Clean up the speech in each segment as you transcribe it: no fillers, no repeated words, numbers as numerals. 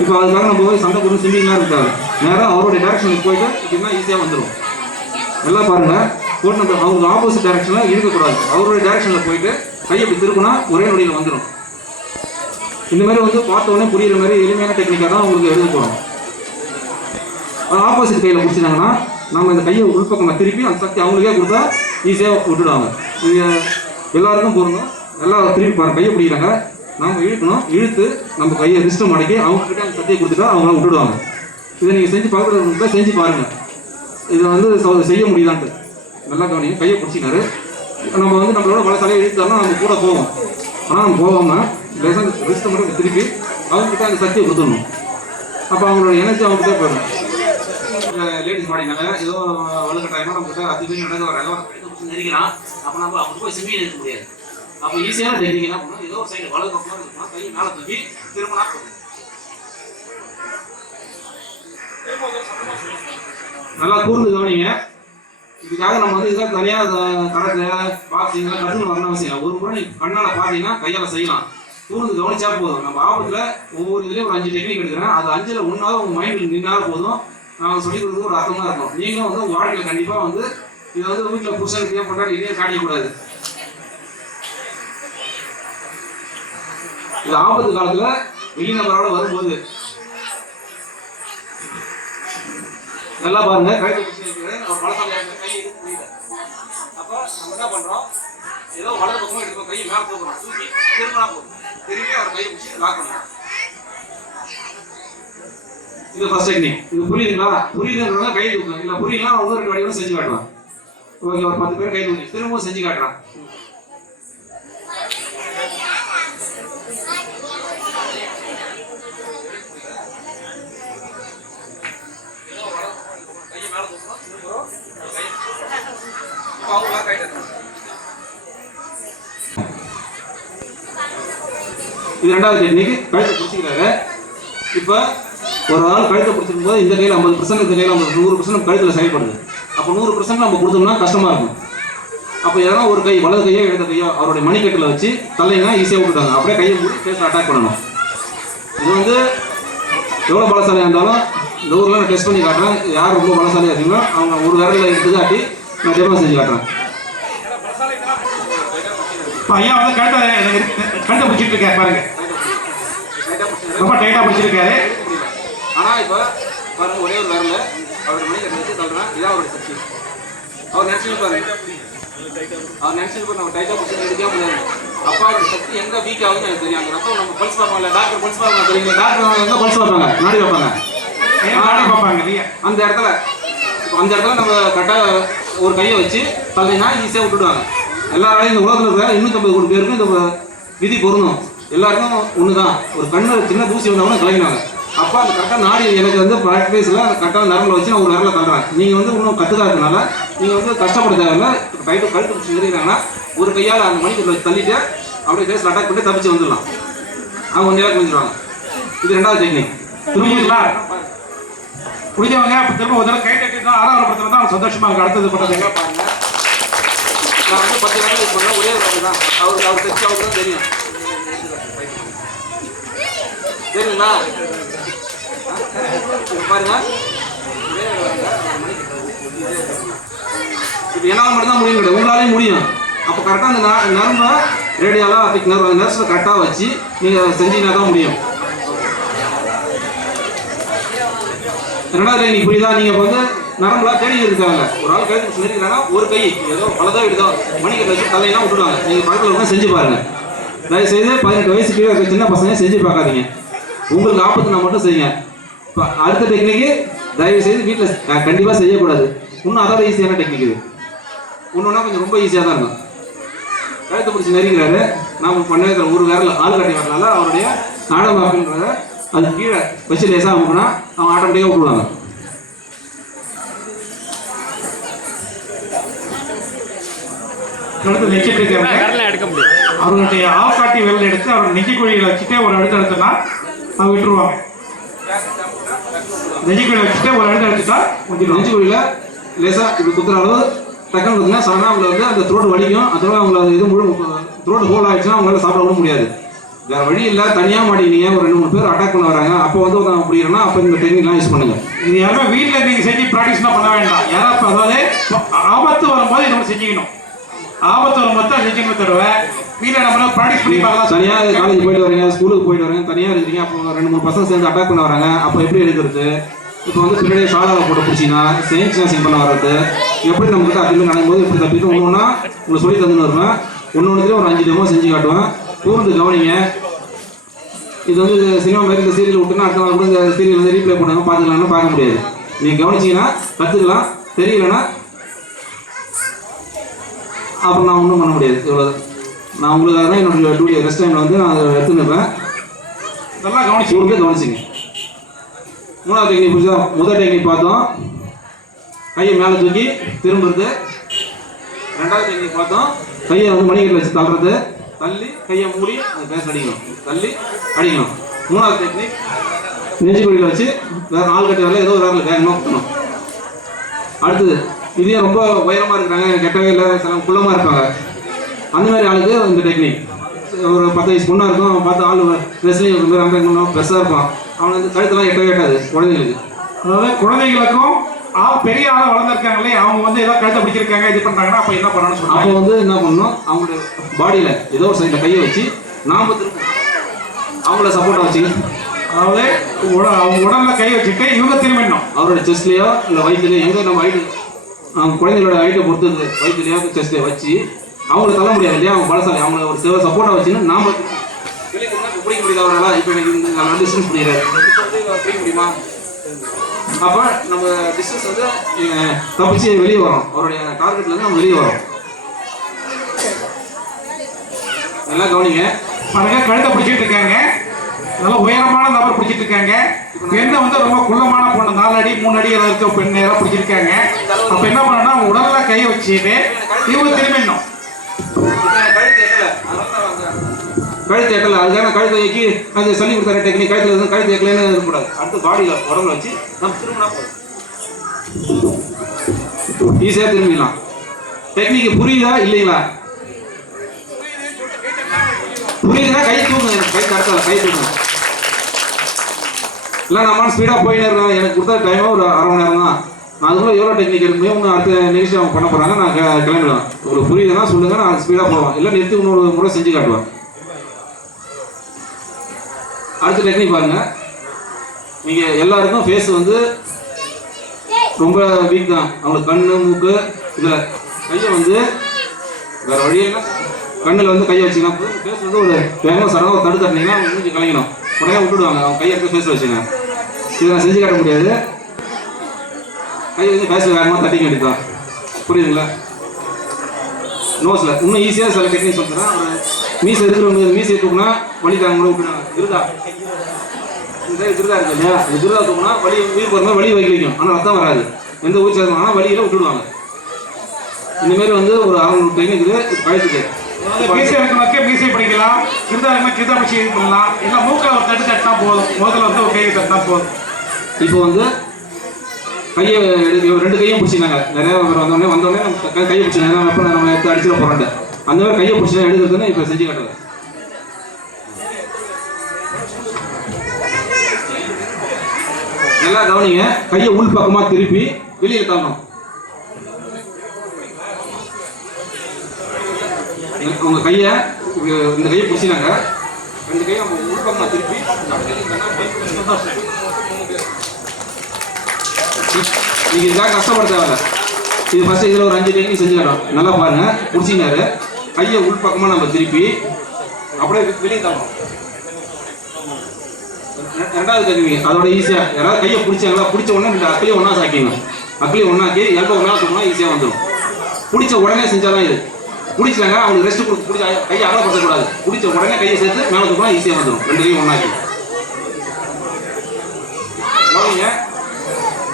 இப்போ அதுக்காக நம்ம போய் சண்டை போட்டு சிம்பிங்லாம் இருக்காது, நேரம் அவருடைய டேரக்ஷனுக்கு போயிட்டு இப்படின்னா ஈஸியாக வந்துடும். நல்லா பாருங்கள், போட்டு நம்ம அவருக்கு ஆப்போசிட் டேரக்ஷனில் இருக்கக்கூடாது, அவருடைய டேரக்ஷனில் போயிட்டு கையை இப்படி திருப்பினா ஒரே நொடியில் வந்துடும். இந்த மாதிரி வந்து பார்த்த உடனே புரியுற மாதிரி எளிமையான டெக்னிக்காக தான் உங்களுக்கு எழுத போகிறோம். ஆப்போசிட் கையில் பிடிச்சிட்டாங்கன்னா நம்ம இந்த கையை உள்பக்கமாக திருப்பி அந்த சக்தி அவங்களுக்கே கொடுத்தா ஈஸியாக விட்டுடுவாங்க. இது எல்லாருக்கும் போகணும். எல்லாம் திருப்பி பாருங்க, கையை பிடிக்கிறாங்க, நாம் இழுக்கணும், இழுத்து நம்ம கையை ரிஸ்ட்டு மடக்கி அவங்ககிட்ட அந்த சக்தியை கொடுத்துட்டா அவங்கள விட்டுடுவாங்க. இதை நீங்கள் செஞ்சு பார்க்குறது செஞ்சு பாருங்கள், இதை வந்து செய்ய முடியுதான்ட்டு. நல்லா கவனிங்க, கையை பிடிச்சிக்காரு. நம்ம வந்து நம்மளோட பலசாலையை இழுத்தாலும் நம்ம கூட போவோம். ஆனால் நம்ம போகாமல் லேசாக ரிஸ்ட்டை மட்டும் திருப்பி அவங்ககிட்ட அந்த சக்தியை கொடுத்துடணும். அப்போ அவங்களோட எனர்ஜி அவங்ககிட்ட போயிடும். லேடிஸ் மாடினாங்க ஏதோ வலுக்கட்டாயமாக நம்மகிட்ட அதிகம் நடக்க வராங்க, நெரிக்கலாம். அப்போ நம்ம அவங்க போய் சிம்பி இருக்க முடியாது. அப்போ ஈஸியான டெக்னிக் என்ன பண்ணணும், ஏதோ ஒரு சைடு வலது பக்கமாக இருக்கணும், கையை மேலே தூக்கி திரும்பினா போதும். நல்லா கூர்ந்து கவனிங்க. இதுக்காக நம்ம வந்து இதுக்காக தனியாக கணக்கு பாக்ஸிங் கற்றுன்னு வரணும் அவசியம். ஒரு முறை நீங்கள் கண்ணால் பார்த்தீங்கன்னா கையால் செய்யலாம். கூர்ந்து கவனிச்சா போதும். நம்ம ஆபத்தில் ஒவ்வொரு இதுலேயும் ஒரு 5 டெக்னிக் எடுக்கிறேன், அது 5ல் ஒன்றாவது உங்கள் மைண்டில் நின்றால் போதும். நான் சொல்லிக் கொடுக்குறது ஒரு அர்த்தமாக இருக்கும். நீங்களும் வந்து உங்கள் வாழ்க்கையில் கண்டிப்பாக வந்து இதை வந்து வீட்டில் புருஷனுக்கு கொண்டாடி இதே காட்டிக்கூடாது. இது ஆபத்து காலத்தில் வெளிநபரோட வரும்போது நல்லா பாருங்க, கழுத்தை பழசாலை கை எடுக்க முடியல. அப்போ நம்ம என்ன பண்ணுறோம், ஏதோ வலது பக்கமாக எடுக்கிறோம், கையை மேலே போகிறோம், தூக்கி திரும்பினா போதும், திரும்பி அவர் கையை பிடிச்சி லாக் பண்ணுறோம். இது ஃபர்ஸ்ட் டெக்னிக். இது புரியுதுங்களா? புரியுதுன்றவங்க கை தூக்கணும், இல்லை புரியலாம் ஒன்று 2 வாட்டி கூட செஞ்சு காட்டலாம். ஓகே, ஒரு 10 பேர் கை தூக்கி திரும்பவும் செஞ்சு காட்டுறான். இது 2வது டெக்னிக். கழுத்தை பிடிச்சிக்கிறாரு. இப்போ ஒரு ஆள் கழுத்தை பிடிச்சிருக்கும் போது இந்த கையில் 50%, இந்த கையில் 100% கழுத்தில் செயல்படுது. அப்போ 100% நம்ம கொடுத்தோம்னா கஷ்டமாக இருக்கும். அப்போ எதனா ஒரு கை, வலது கையோ இடது கையோ அவருடைய மணிக்கட்டில் வச்சு தலைங்கன்னா ஈஸியாக விட்டுட்டாங்க. அப்படியே கையை மூடி ஃபேஸில் அட்டாக் பண்ணணும். இது வந்து எவ்வளோ பலசாலியாக இருந்தாலும் இந்த ஊரில் நான் டெஸ்ட் பண்ணி காட்டுறேன். யார் ரொம்ப பலசாலியாக இருக்கீங்களோ அவங்க ஒரு விரலில் எடுத்து காட்டி நான் டெமோ செஞ்சு காட்டுறேன். ஐயா வந்து கழுத்தை பிடிச்சிட்டு இருக்காரு பாருங்க, ரொம்ப டைட்டாக பிடிச்சிருக்காரு. ஆனால் இப்போ பாருங்க, ஒரே ஒரு விரல அவர் மணிக்கட்டை வச்சு தள்ளுறேன். இதான் அவருடைய சக்தி. அவர் நினச்சிருப்பாரு, அவர் நினச்சிருப்பாரு நம்ம டைட்டாக பிடிச்சி எடுக்கவே முடியாது. அப்போ அவருடைய சக்தி எங்கே வீக் ஆகுதுன்னு எனக்கு தெரியும். அந்த ரத்தம் நம்ம பல்ஸ் பார்ப்பாங்கல்ல, டாக்டர் பல்ஸ் பார்ப்பாங்க தெரியுங்க. டாக்டர் எங்கே பல்ஸ் பார்ப்பாங்க, நாடி பார்ப்பாங்க. அந்த இடத்துல நம்ம கரெக்டாக ஒரு கையை வச்சு தள்ளினா ஈஸியாக விட்டுடுவாங்க. எல்லாராலையும் இந்த உலகத்தில் இருக்கிற 250 கோடி பேருக்கும் இந்த விதி பொருந்தும். எல்லாருக்கும் ஒன்று தான், ஒரு கண்ணு சின்ன தூசி வந்தவங்க கலைஞ்சினாங்க. அப்போ அந்த கரெக்டாக நாடி எனக்கு வந்து ப்ராக்டிஸில் கரெக்டாக நரம்பில் வச்சு நான் ஒரு விரல தள்ளுறேன். நீங்கள் வந்து இன்னும் கற்றுக்காததுனால நீங்கள் வந்து கஷ்டப்பட தேவையில்லை. கழுத்து பிடிச்சி நிறுத்தினாங்கன்னா ஒரு கையால் அந்த மணிக்கு தள்ளிட்டு அப்படியே ஃபேஸில் அட்டாக் பண்ணி தப்பிச்சு வந்துடலாம். அவங்க கொஞ்சம் நேரம் குறைஞ்சிருவாங்க. இது 2வது டெக்னிக். புரியுதுங்களா? புரிஞ்சவங்க திரும்ப ஒரு தடவை கை தட்டி தான் ஆறாவது தான் சந்தோஷமாக இருக்கு. அடுத்தது பண்ணுறதுங்க பாருங்க, நான் வந்து 10 நேரம் யூஸ் பண்ணேன், ஒரே ஒரு தான் அவர் தைச்சு அவருக்கு தான் தெரியும். சரிங்களா? பாருங்க, இப்போ என்னால் மட்டும்தான் முடியும் கிடையாது, உங்களாலையும் முடியும். அப்போ கரெக்டாக அந்த நரம்பை ரேடியோலாம் அதுக்கு நர்ஸில் கரெக்டாக வச்சு நீங்கள் செஞ்சீங்கன்னா தான் முடியும். 2வது டெக்னிக் புரியுதா? நீங்கள் இப்போ வந்து நரம்புலாம் தேடி இருக்காங்க. ஒரு ஆள் கழுத்து சொல்லியிருக்காங்கன்னா ஒரு கை ஏதோ பலதோ விடுதோ மணிக்கட்டை வச்சு தலையெல்லாம் விட்டுடுவாங்க. நீங்கள் பக்கத்தில் இருந்தால் செஞ்சு பாருங்கள். தயவுசெய்து 18 வயசு கீழே இருக்க சின்ன பசங்க செஞ்சு பார்க்காதீங்க. உங்களுக்கு ஆபத்துனா மட்டும் செய்யுங்க. இப்போ அடுத்த டெக்னிக்கு தயவுசெய்து வீட்டில் கண்டிப்பாக செய்யக்கூடாது. இன்னும் அதோட ஈஸியான டெக்னிக் இது. ஒன்றுனா கொஞ்சம் ரொம்ப ஈஸியாக தான் இருக்கும். கழுத்தை பிடிச்சி நெருங்கிறாரு, நாம் பண்ண ஒரு விரல ஆளுக்கட்டை வரனால அவருடைய நாடகன்றத அது கீழே வச்சு லேசாக அமுக்குனா அவங்க ஆட்டோமேட்டிக்காக விட்டுருவாங்க. நெச்சிட்டு இருக்காங்க. அவர்களுடைய ஆள்காட்டி விரல் எடுத்து அவர் நெஞ்சு குழியில் வச்சுட்டு ஒரு இடத்துல எடுத்தோம்னா அவங்க விட்டுருவாங்க. நெஞ்சு குழியில் வச்சுட்டு ஒரு இடத்துல எடுத்துட்டா நெஞ்சு குழியில் லேசாக இப்படி குத்துற அளவு டக்குன்னு பார்த்தீங்கன்னா சடனாக அவங்களை வந்து அந்த த்ரோட் வலிக்கும். அதோட அவங்கள இது முழு த்ரோட் ஹோல் ஆகிடுச்சுன்னா அவங்களால சாப்பிட கூட முடியாது. வேற வழி இல்லை, தனியாக மாட்டிக்கிட்டீங்க, ஒரு 2-3 பேர் அட்டாக் பண்ண வராங்க, அப்போ வந்து அப்படின்னா அப்போ இந்த டெக்னிக்லாம் யூஸ் பண்ணுங்க. இது யாருமே வீட்டில் நீங்கள் செஞ்சு ப்ராக்டிஸ்லாம் பண்ண வேண்டாம். யாராவது அதாவது ஆபத்து வரும்போது இதை செஞ்சுக்கணும். ஆபத்து வரும்போது தான் செஞ்சுக்கணும். தருவ வீட்டில் நம்ம ப்ராக்டிஸ் பண்ணி பார்க்கலாம். தனியாக காலேஜ் போயிட்டு வரீங்க, ஸ்கூலுக்கு போயிட்டு வரீங்க, தனியாக இருக்கீங்க, அப்போ 2-3 பசங்க சேர்ந்து அட்டாக் பண்ண வராங்க, அப்போ எப்படி எடுக்கிறது? இப்போ வந்து பின்னாடியே ஷாலாவை போட்டு பிடிச்சிங்கன்னா சேஞ்சிங் பண்ண வர்றது எப்படி நம்மகிட்ட அதில் நடக்கும்போது இப்படி தப்பிட்டு ஒன்று உங்களுக்கு சொல்லி தந்துன்னு வருவேன். ஒன்று ஒரு 5 டெமோ செஞ்சு காட்டுவேன். கூர்ந்து கவனிங்க. இது வந்து சினிமா மாதிரி இந்த சீரியல் விட்டுனா அடுத்த நாள் கூட இந்த சீரியல் வந்து ரீப்ளே பண்ணுவாங்க, பார்த்துக்கலாம்னு பார்க்க முடியாது. நீங்கள் கவனிச்சிங்கன்னா கற்றுக்கலாம், தெரியலன்னா அப்புறம் நான் ஒன்றும் பண்ண முடியாது. இவ்வளோ நான் உங்களுக்காக தான் என்னோட டூட்டி ரெஸ்ட் டைமில் வந்து நான் அதை எடுத்துருப்பேன். நல்லா கவனிச்சு கவனிச்சிங்க. 3வது டெக்னிக் புரிஞ்சா? முதல் டெக்னிக் பார்த்தோம், கையை மேலே தூக்கி திரும்புறது. 2வது டெக்னிக் பார்த்தோம், கையை வந்து மணிக்கட்டில் வச்சு தள்ளுறது, தள்ளி கையை மூடி அந்த பேச அடிக்கணும், தள்ளி அடிக்கணும். 3வது டெக்னிக் நெஞ்சு குழியில் வச்சு வேற 4 கட்டி வரல ஏதோ ஒரு வேரில் வேகமாக குத்தணும். அடுத்தது இதே ரொம்ப உயரமாக இருக்கிறாங்க, கெட்டவே இல்லை, சில குள்ளமாக இருப்பாங்க, அந்த மாதிரி ஆளுக்கு இந்த டெக்னிக். ஒரு 10 வயசு பொண்ணாக இருக்கும், அவன் பார்த்து ஆள் ரெஸ்லிங் அங்கே பெருசாக இருப்பான், அவன் வந்து கழுத்தெல்லாம் எட்டாது குழந்தைங்களுக்கு. அதாவது குழந்தைகளுக்கும் பெரிய ஆளா வளர்ந்துருக்காங்களே அவங்க வந்து ஏதோ கழுத்தை பிடிச்சிருக்காங்க இது பண்றாங்கன்னா அப்போ என்ன பண்ணணும்னு சொல்லுவாங்க. அப்போ வந்து என்ன பண்ணணும், அவங்களுடைய பாடியில் ஏதோ ஒரு சைடில் கையை வச்சு நாம அவங்கள சப்போர்ட்டாக வச்சு, அதாவது அவங்க உடம்புல கை வச்சுட்டு இவங்க திரும்பிடணும். அவரோட செஸ்ட்லேயோ இல்லை வயிற்றுலையோ எங்கே நம்ம ஹைட்டு அவங்க குழந்தைங்களோட ஹைட்டை பொறுத்து வயிற்றுலையோ செஸ்ட்லேயோ வச்சு அவங்கள தள்ள முடியாது இல்லையா, அவங்க பலசாலி, அவங்கள ஒரு சப்போர்ட்டாக வச்சுன்னு நாம பிடிக்க முடியாது. அவரால் இப்போ எனக்கு இந்த டிஸ்டன்ஸ் பிடிக்கிறாரு, பிடிக்க முடியுமா? அப்போ நம்ம டிஸ்டன்ஸ் வந்து தப்பிச்சு வெளியே வரோம், அவருடைய டார்கெட்லேருந்து நம்ம வெளியே வரோம். நல்லா கவனிங்க. பாருங்க, கழுத்தை பிடிச்சிட்டு இருக்காங்க, நல்லா உயரமான நபர் பிடிச்சிட்டு இருக்காங்க. பெண்ணை வந்து ரொம்ப குள்ளமான பொண்ணு, 4 அடி 3 அடி இருக்க பெண் நேரம் பிடிச்சிருக்காங்க. அப்போ என்ன பண்ணணும்னா உடல்ல கையை வச்சுட்டு இவங்க திரும்பிடணும். கழுத்து எட்டல, அதுக்கான கழுத்தை வைக்கி அது சொல்லி கொடுத்தாரு டெக்னிக். கழுத்துல இருந்து கழுத்து எட்டலன்னு இருக்கக்கூடாது, அடுத்து பாடியில் உடம்புல வச்சு நம்ம திரும்பினா ஈஸியாக திரும்பிடலாம். டெக்னிக் புரியுதா இல்லைங்களா? புரியுதுன்னா கை தூங்க, கை கடத்தல, கை தூங்க. இல்லை நம்ம ஸ்பீடாக போயிட்டே இருக்கேன், எனக்கு கொடுத்த டைமாக ஒரு 1/2 மணி நேரம் தான், நான் அதுக்குள்ள எவ்வளோ டெக்னிக் இருக்குமே ஒன்று அடுத்த நிகழ்ச்சி அவங்க பண்ண போகிறாங்க, நான் கிளம்பிடுவேன். உங்களுக்கு புரியுதுன்னா சொல்லுங்கள், நான் ஸ்பீடாக போவேன், இல்லை நிறுத்தி இன்னொரு முறை செஞ்சு காட்டுவேன். அடுத்த டெக்னிக் பாருங்க. நீங்க எல்லாருக்கும் ஃபேஸ் வந்து ரொம்ப வீக் தான், அவங்களுக்கு கண்ணு மூக்கு இதுல கையை வந்து வேற வழியில கண்ணில் வந்து கையை வச்சுக்கலாம். ஃபேஸ் வந்து ஒரு வேகமாக சடனாக தடுத்து தட்டினீங்கன்னா அவங்க மூஞ்சி கலைக்கணும், உடனே விட்டுடுவாங்க, அவங்க கையை எடுத்து ஃபேஸில் வச்சுங்க. இதை நான் செஞ்சு காட்ட முடியாது, கையை வந்து ஃபேஸில் வேகமாக தட்டிக்க வேண்டியதுதான். புரியுதுங்களா? நோஸில் இன்னும் ஈஸியாக சில டெக்னிக் சொல்கிறேன். மீசை இருக்கிறவங்க மீசை தூக்குனா வலி தாங்க கூட விட்டுனாங்க. திருதா இந்த திருதா இருக்கு இல்லையா, இந்த திருதா தூக்குனா வலி உயிர் போகிற வலி வைக்கலிக்கும், ஆனால் ரத்தம் வராது, எந்த உயிர் சேர்ந்தாலும் ஆனால் வலியில் விட்டுடுவாங்க. இந்தமாரி வந்து ஒரு 600 டெக்னிக் இருக்குது கழுத்துக்கு. மீசை இருக்கிறவங்க மீசை பிடிக்கலாம், திருதா இருந்தால் திருதா பிடிச்சி இது பண்ணலாம், இல்லை மூக்கில் ஒரு தட்டு தட்டினா போதும், முதல்ல வந்து ஒரு கையை தட்டினா போதும். இப்போ வந்து கையை 2 கையும் பிடிச்சினாங்க, நிறைய பேர் வந்தோடனே நம்ம கையை பிடிச்சினாங்க, எப்போ நம்ம எடுத்து அடிச்சிட போகிறோன்ட்டு அந்த மாதிரி கையை பிடிச்சி எடுக்கிறதுன்னு இப்போ செஞ்சு காட்டுறது. நல்லா கவனிங்க. கையை உள் பக்கமாக திருப்பி வெளியே தள்ளணும். உங்க கையை இந்த கையை பிடிச்சினாங்க, 2 கையை உள் பக்கமாக திருப்பி நீங்க இதுக்காக கஷ்டப்பட தேவையில்ல. இது ஃபர்ஸ்ட் இதில் ஒரு 5 டெக்னிக் செஞ்சு காட்டும். நல்லா பாருங்க. பிடிச்சினாரு, கையை உள் பக்கமாக நம்ம திருப்பி அப்படியே வெளியே தள்ளணும். 2வது டெக்னிக் அதோட ஈஸியாக, யாராவது கையை பிடிச்சாங்களா, பிடிச்ச உடனே 2 அக்களையும் ஒன்றா சாக்கிடணும். அக்களையும் ஒன்றாக்கி எல்போ மேலே தூக்கணும், ஈஸியாக வந்துடும். பிடிச்ச உடனே செஞ்சாதான் இது. பிடிச்சாங்க அவங்களுக்கு ரெஸ்ட் கொடுத்து பிடிச்ச கையை அகலப்படுத்தக்கூடாது, பிடிச்ச உடனே கையை சேர்த்து மேலே தூக்கணும், ஈஸியாக வந்துடும். 2 கையும் ஒன்றாக்கி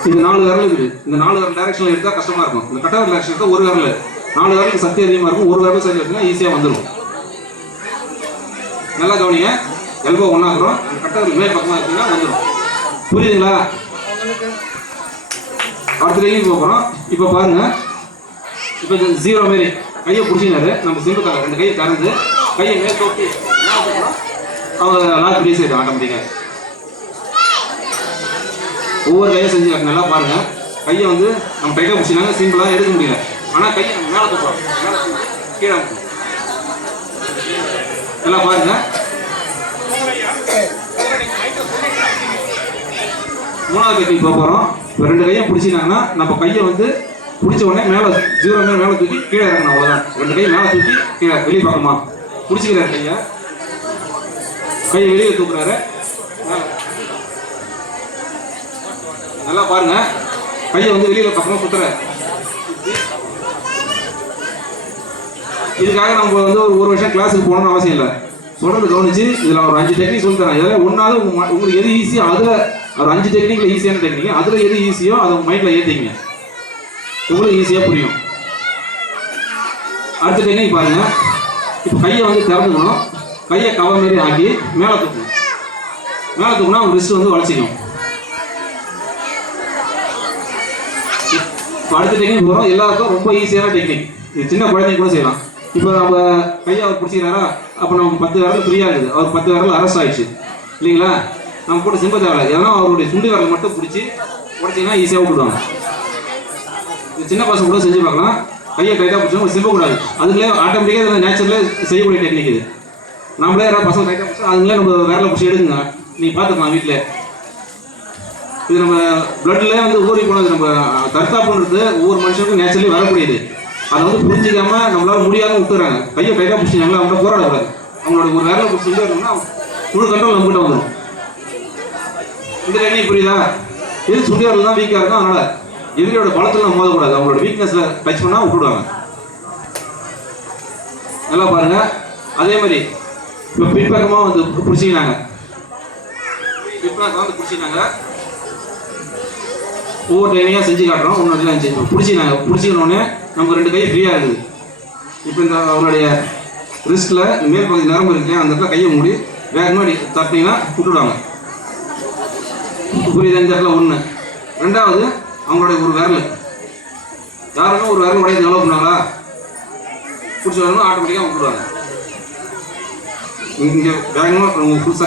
இது 4 விரல் இருக்குது. இந்த 4 விரல் டைரக்ஷனில் எடுத்தால் கஷ்டமாக இருக்கும். இந்த கட்ட விரல் டைரக்ஷன் எடுத்தால் 1 விரல், 4 விரலுக்கு சக்தி அதிகமாக இருக்கும். 1 விரல் சரி எடுத்தீங்கன்னா ஈஸியாக வந்துடும். நல்லா கவனிங்க. எல்போ ஒன்றாக்குறோம், கட்ட விரல் மேல் பக்கமாக இருக்குன்னா வந்துடும். புரியுதுங்களா? அடுத்த கைக்கு போகிறோம். இப்போ பாருங்க, இப்போ 0 மாரி கையை பிடிச்சினாரு, நம்ம சிம்பிள் 2 கையை கறந்து கையை மேல் தோட்டி அவங்க லாக் ரிலீஸ் ஆகிடும் ஆட்டோமேட்டிக்காக. ஒவ்வொரு கையை செஞ்சு காட்டு. நல்லா பாருங்கள். கையை வந்து நம்ம டைட்டாக பிடிச்சினாங்க, சிம்பிளாக எடுக்க முடியல. ஆனால் கையை நம்ம மேலே தூக்குறோம், மேலே கீழே நல்லா பாருங்கள். மூணாவது டெக்னிக் போக போகிறோம். இப்போ 2 கையை பிடிச்சினாங்கன்னா நம்ம கையை வந்து பிடிச்ச உடனே மேலே 0 மேலே தூக்கி கீழே இறங்கணும். அவ்வளோதான். 2 கையை மேலே தூக்கி கீழே வெளியே பார்க்கணுமா பிடிச்சிக்கிறாரு. கையை வெளியே தூக்குறாரு. நல்லா பாருங்க. கையை வந்து வெளியில பக்கமா சுத்துற. இதுக்காக நம்ம வந்து ஒரு வருஷம் கிளாஸுக்கு போகணும்னு அவசியம் இல்லை. சொல்றது கவனிச்சு இதில் ஒரு 5 டெக்னிக் சொல்லி தரேன். இதில் ஒன்றாவது உங்களுக்கு எது ஈஸியோ அதில் ஒரு 5 டெக்னிக்ல ஈஸியான டெக்னிக், அதில் எது ஈஸியோ அதை உங்கள் மைண்டில் ஏற்றிங்க, உங்களுக்கு ஈஸியாக புரியும். அடுத்த டெக்னிக் பாருங்க. இப்போ கையை வந்து திறந்துக்கணும். கையை கவர் மாரி ஆக்கி மேலே தூக்கணும். மேலே தூக்குனா உங்கள் ரிஸ்ட் வந்து வளைச்சிக்கும். இப்போ அடுத்த டெக்னிக் போகிறோம். எல்லாருக்கும் ரொம்ப ஈஸியான டெக்னிக். இது சின்ன குழந்தைங்க கூட செய்யலாம். இப்போ நம்ம கையை அவர் பிடிச்சிக்கிறாரா, அப்போ நமக்கு 10 விரல் ஃப்ரீயாக இருக்குது. அவர் 10 விரல் அரெஸ்ட் ஆயிடுச்சு இல்லைங்களா? நம்ம கூட சிம்ப தேவை. ஏன்னா அவருடைய சுண்டி விரல் மட்டும் பிடிச்சி உடச்சிங்கன்னா ஈஸியாக விட்டுடுவாங்க. இது சின்ன பசங்க கூட செஞ்சு பார்க்கலாம். கையை டைட்டாக பிடிச்சோம், சிம்பக்கூடாது. அதுக்குள்ளே ஆட்டோமேட்டிக்காக நேச்சுரலே செய்யக்கூடிய டெக்னிக் இது. நம்மளே யாராவது பசங்க டைட்டாக பிடிச்சா அதுங்களே நம்ம விரலை பிடிச்சி எடுக்குங்க. நீங்கள் பார்த்துக்கலாம் வீட்டில். இது நம்ம பிளட்ல வந்து ஊறி போனது. நம்ம தற்காப்புன்றது ஒவ்வொரு மனுஷனுக்கும் நேச்சுரலி வரக்கூடியது. அதை வந்து புரிஞ்சிக்காம நம்மளால முடியாமல் விட்டுறாங்க. கையை டைட்டாக பிடிச்சிங்கன்னா அவங்க போராடக்கூடாது. அவங்களோட ஒரு விரலை பிடிச்சி இருக்கணும்னா முழு கண்ட்ரோல் நம்மகிட்ட வந்துடும். இந்த டெக்னிக் புரியுதா? இது சுண்டியாரில் தான் வீக்காக இருக்கும். அதனால எதிரியோட பலத்தில் நம்ம மோதக்கூடாது. அவங்களோட வீக்னஸ்ல டச் பண்ணா விட்டுடுவாங்க. நல்லா பாருங்க. அதே மாதிரி இப்போ பின்பக்கமாக வந்து பிடிச்சிக்கினாங்க. பின்பக்கம் வந்து பிடிச்சிக்கினாங்க. ஒவ்வொரு டைமையாக செஞ்சு காட்டுறோம். ஒன்று அஞ்சு பிடிச்சிக்கினாங்க. பிடிச்சிக்கணுன்னே நமக்கு 2 கை ஃப்ரீயாக இருக்குது. இப்போ இந்த அவருடைய ரிஸ்ட்டில் மேல் பகுதி நரம்பு இருக்கு. அந்த இடத்துல கையை மூடி வேகமாக தட்டினீங்கன்னா விட்டுடுவாங்க. புரியுது? இந்த இடத்துல 1. 2வது அவங்களுடைய ஒரு விரல். யாருக்கும் ஒரு விரல் உடையது எவ்வளோ பண்ணாங்களா பிடிச்சி வரணும், ஆட்டோமேட்டிக்காக விட்டுடுவாங்க. இங்கே வேகமாக உங்கள் ஃபுல்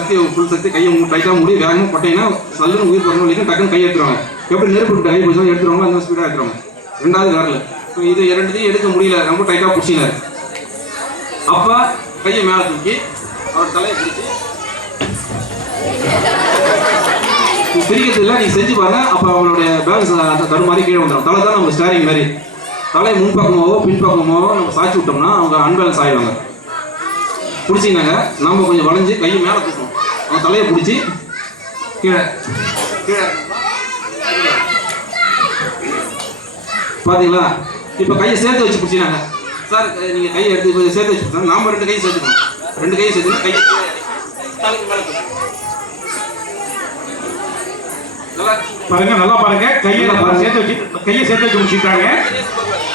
சக்தி கையை டைட்டாக மூடி வேகமாக பட்டீங்கன்னா சல்லுன்னு உயிர் வரணும் இல்லைன்னா டக்குன்னு கை எடுத்துருவாங்க. எப்படி நெருப்பு கை பிடிச்சா எடுத்துருவாங்க, அந்த ஸ்பீடாக எடுத்துருவாங்க. 2வது விரல். இப்போ இது 2த்தையும் எடுக்க முடியல, ரொம்ப டைட்டாக பிடிச்சினார். அப்போ கையை மேலே தூக்கி அவர் தலையை பிடிச்சி பிரிக்கிறது இல்லை. நீங்கள் செஞ்சு பாருங்க. அப்போ அவங்களுடைய பேலன்ஸ் தடுமாறி கீழே வந்துடும். தலை தான் நம்ம ஸ்டேரிங் மாதிரி. தலையை முன்பக்கமாவோ பின்பக்கமாவோ நம்ம சாய்ச்சி விட்டோம்னா அவங்க அன்பேலன்ஸ் ஆகிடுவாங்க. பிடிச்சிங்கனாங்க நம்ம கொஞ்சம் வளைஞ்சு கையை மேலே தூக்கணும். அவங்க தலையை பிடிச்சி கீழே கீழே பார்த்தீங்களா? இப்போ கையை சேர்த்து வச்சு பிடிச்சினாங்க. சார் நீங்கள் கையை எடுத்து கொஞ்சம் சேர்த்து வச்சு பிடிச்சாங்க. நாம் 2 கையை சேர்த்துக்கணும். 2 கையை சேர்த்துக்கணும். கையை தலைக்கு மேலே பாருங்க. நல்லா பாருங்க. கையை சேர்த்து வச்சு முடிச்சிருக்காங்க.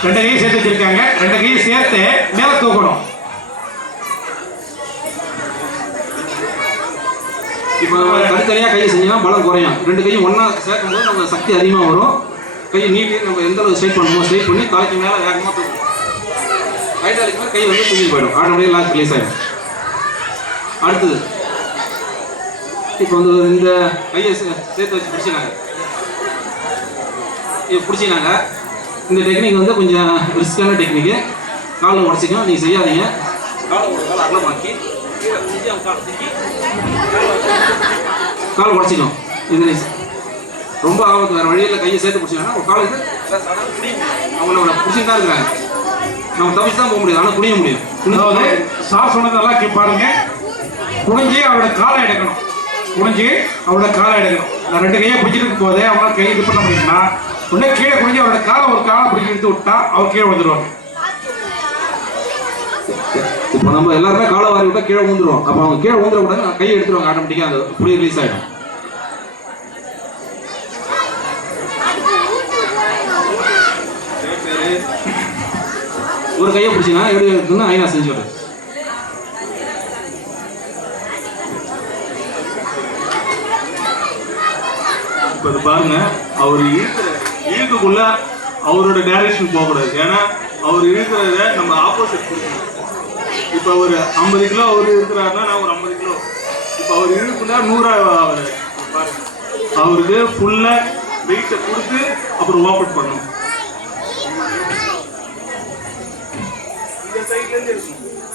2 கையை சேர்த்து வச்சிருக்காங்க. 2 கையை சேர்த்து மேல தூக்கணும். இப்போ தனித்தனியாக கையை செஞ்சோம்னா பலம் குறையும். 2 கையும் ஒன்றா சேர்க்கும் போது நம்ம சக்தி அதிகமாக வரும். கையை நீட்டி நம்ம எந்த அளவு ஸ்ட்ரைட் பண்ணுமோ ஸ்ட்ரைட் பண்ணி தலைக்கு மேலே வேகமாக தூக்கணும். ரைட்டாலிக்கு மேலே கை வந்து தூக்கி போயிடும். ஆட்டோமேட்டிக் லாக் ரிலீஸ் ஆகிடும். அடுத்தது இப்போ வந்து இந்த கையை சேர்த்து வச்சு பிடிச்சினாங்க. இது பிடிச்சினாங்க. இந்த டெக்னிக் வந்து கொஞ்சம் ரிஸ்கான டெக்னிக்கு. காலை உடச்சிக்கும். நீங்கள் செய்யாதீங்க. காலை ஒரு கால் அகலமாக்கி கால் உடச்சிக்கும். இது ரொம்ப ஆபத்து. வேறு வழியில் கையை சேர்த்து பிடிச்சிங்கன்னா ஒரு காலுக்கு அவங்களோட பிடிச்சிட்டு தான் இருக்கிறாங்க. நம்ம தப்பிச்சு தான் போக முடியாது, ஆனால் குனிய முடியும். அதாவது சார் சொன்னதெல்லாம் பாருங்க. குனிஞ்சு அவரோட காலை எடுக்கணும். குனிஞ்சு அவரோட காலை எடுக்கணும். நான் 2 கையை பிடிச்சிட்டு இருக்கும் போதே அவங்களால கையை இது பண்ண முடியும்னா உடனே கீழே குனிஞ்சு அவரோட காலை ஒரு காலை பிடிச்சி எடுத்து விட்டா அவர் கீழே வந்துடுவாங்க. இப்போ நம்ம எல்லாருமே காலை வாரி விட்டா கீழே ஊந்துருவோம். அப்போ அவங்க கீழே ஊந்துட கூடாது, கையை எடுத்துருவாங்க. ஆட்டோமேட்டிக்காக அந்த புடி ரிலீஸ் ஆகிடும். ஒரு கையை பிடிச்சிங்கன்னா எப்படி இருக்குன்னு ஐநா செஞ்சு விடு. இப்போ அது பாருங்க. அவர் இழுக்குள்ள அவரோட டைரக்ஷன் போகக்கூடாது. ஏன்னா அவர் இழுக்கிறத நம்ம ஆப்போசிட் கொடுக்கணும். இப்போ ஒரு 50 கிலோ அவர் இருக்கிறாருன்னா நான் ஒரு 50 கிலோ இப்போ அவர் இழுப்புனா 100 ஆகுது பாருங்க. அவருக்கு ஃபுல்லாக வெயிட்டை கொடுத்து அப்புறம் ஓப்பன் பண்ணணும்.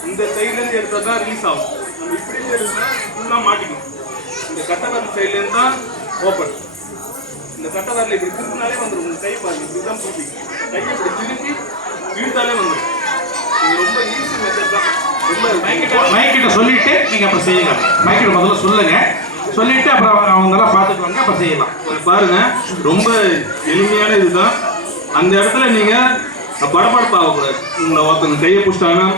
இந்த சைட்லேருந்து எடுத்தால் தான் ரிலீஸ் ஆகும். நம்ம இப்படி எடுத்தால் ஃபுல்லாக மாட்டிக்கும். இந்த கட்டவரல் சைட்லேருந்து தான் ஓப்பன். இந்த கட்டவரில் இப்படி திருப்பினாலே வந்துடும். உங்கள் கை பாருங்க, இப்படி தான் பிடிக்கும். கையை இப்படி திருப்பி இழுத்தாலே வந்துடும். இது ரொம்ப ஈஸி மெத்தட் தான். ரொம்ப மைக்கிட்ட சொல்லிட்டு நீங்க அப்புறம் செய்யலாம். மைக்கிட்ட முதல்ல சொல்லுங்க, சொல்லிட்டு அப்புறம் அவங்கெல்லாம் பார்த்துக்குவாங்க, அப்புறம் செய்யலாம். பாருங்க, ரொம்ப எளிமையான இதுதான். அந்த இடத்துல நீங்க படபடப்பு ஆகக்கூடாது. உங்களை ஒருத்தங்க கையை பிடிச்சிட்டாங்கன்னா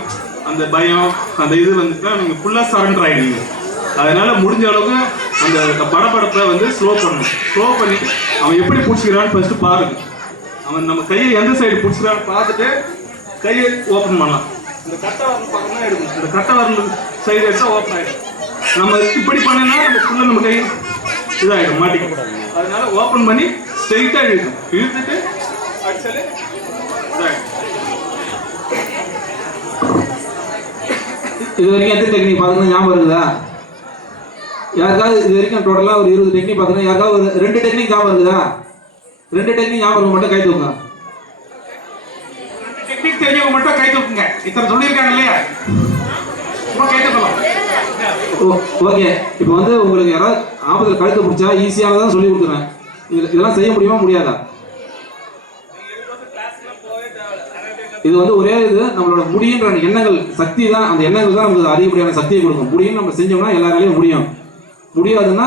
அந்த பயம் அந்த இது வந்துட்டுனா நீங்க ஃபுல்லா சரண்டர் ஆயிடுவீங்க. அதனால முடிஞ்ச அளவுக்கு அந்த படபடப்பை வந்து ஸ்லோ பண்ணணும். ஸ்லோ பண்ணிட்டு அவன் எப்படி பிடிச்சிக்கிறான்னு ஃபர்ஸ்ட் பாருங்க. அவன் நம்ம கையை எந்த சைடு பிடிச்சிக்கிறான்னு பார்த்துட்டு கையை ஓப்பன் பண்ணலாம். இந்த கட்டை வரல் பக்கம்னா எடுக்கணும். இந்த கட்டை வரல் சைடு எடுத்தா ஓப்பன் ஆகிடும். நம்ம இப்படி பண்ணினா நம்ம ஃபுல்லாக நம்ம கை இதாகிடும், மாட்டிக்கும். அதனால ஓப்பன் பண்ணி ஸ்ட்ரெயிட்டாக இழுக்கணும். இழுத்துட்டு அடிச்சாலே இதாகிடும். இது வரைக்கும் எத்தனை டெக்னிக் பார்த்தீங்கன்னா ஞாபகம் இருக்குதா? யாருக்காவது இது வரைக்கும் டோட்டலாக ஒரு 20 டெக்னிக் பார்த்தீங்கன்னா யாருக்காவது ஒரு 2 டெக்னிக் ஞாபகம் இருக்குதா? 2 டெக்னிக் ஞாபகம் மட்டும் கை தூக்குங்க. டெக்னிக் தெரிஞ்சவங்க மட்டும் கை தூக்குங்க. இத்தனை சொல்லியிருக்காங்க இல்லையா, கை தூக்கலாம். ஓகே, இப்போ வந்து உங்களுக்கு யாராவது ஆபத்தில் கழுத்தை பிடிச்சா ஈஸியானதான் சொல்லி கொடுக்குறேன். இதெல்லாம் செய்ய முடியுமா முடியாதா? இது வந்து ஒரே இது நம்மளோட முடியுன்ற எண்ணங்கள் சக்தி தான். அந்த எண்ணங்கள் தான் நமக்கு அதிகப்படியான சக்தியை கொடுக்கும். முடியும் நம்ம செஞ்சோம்னா எல்லாராலையும் முடியும். முடியாதுன்னா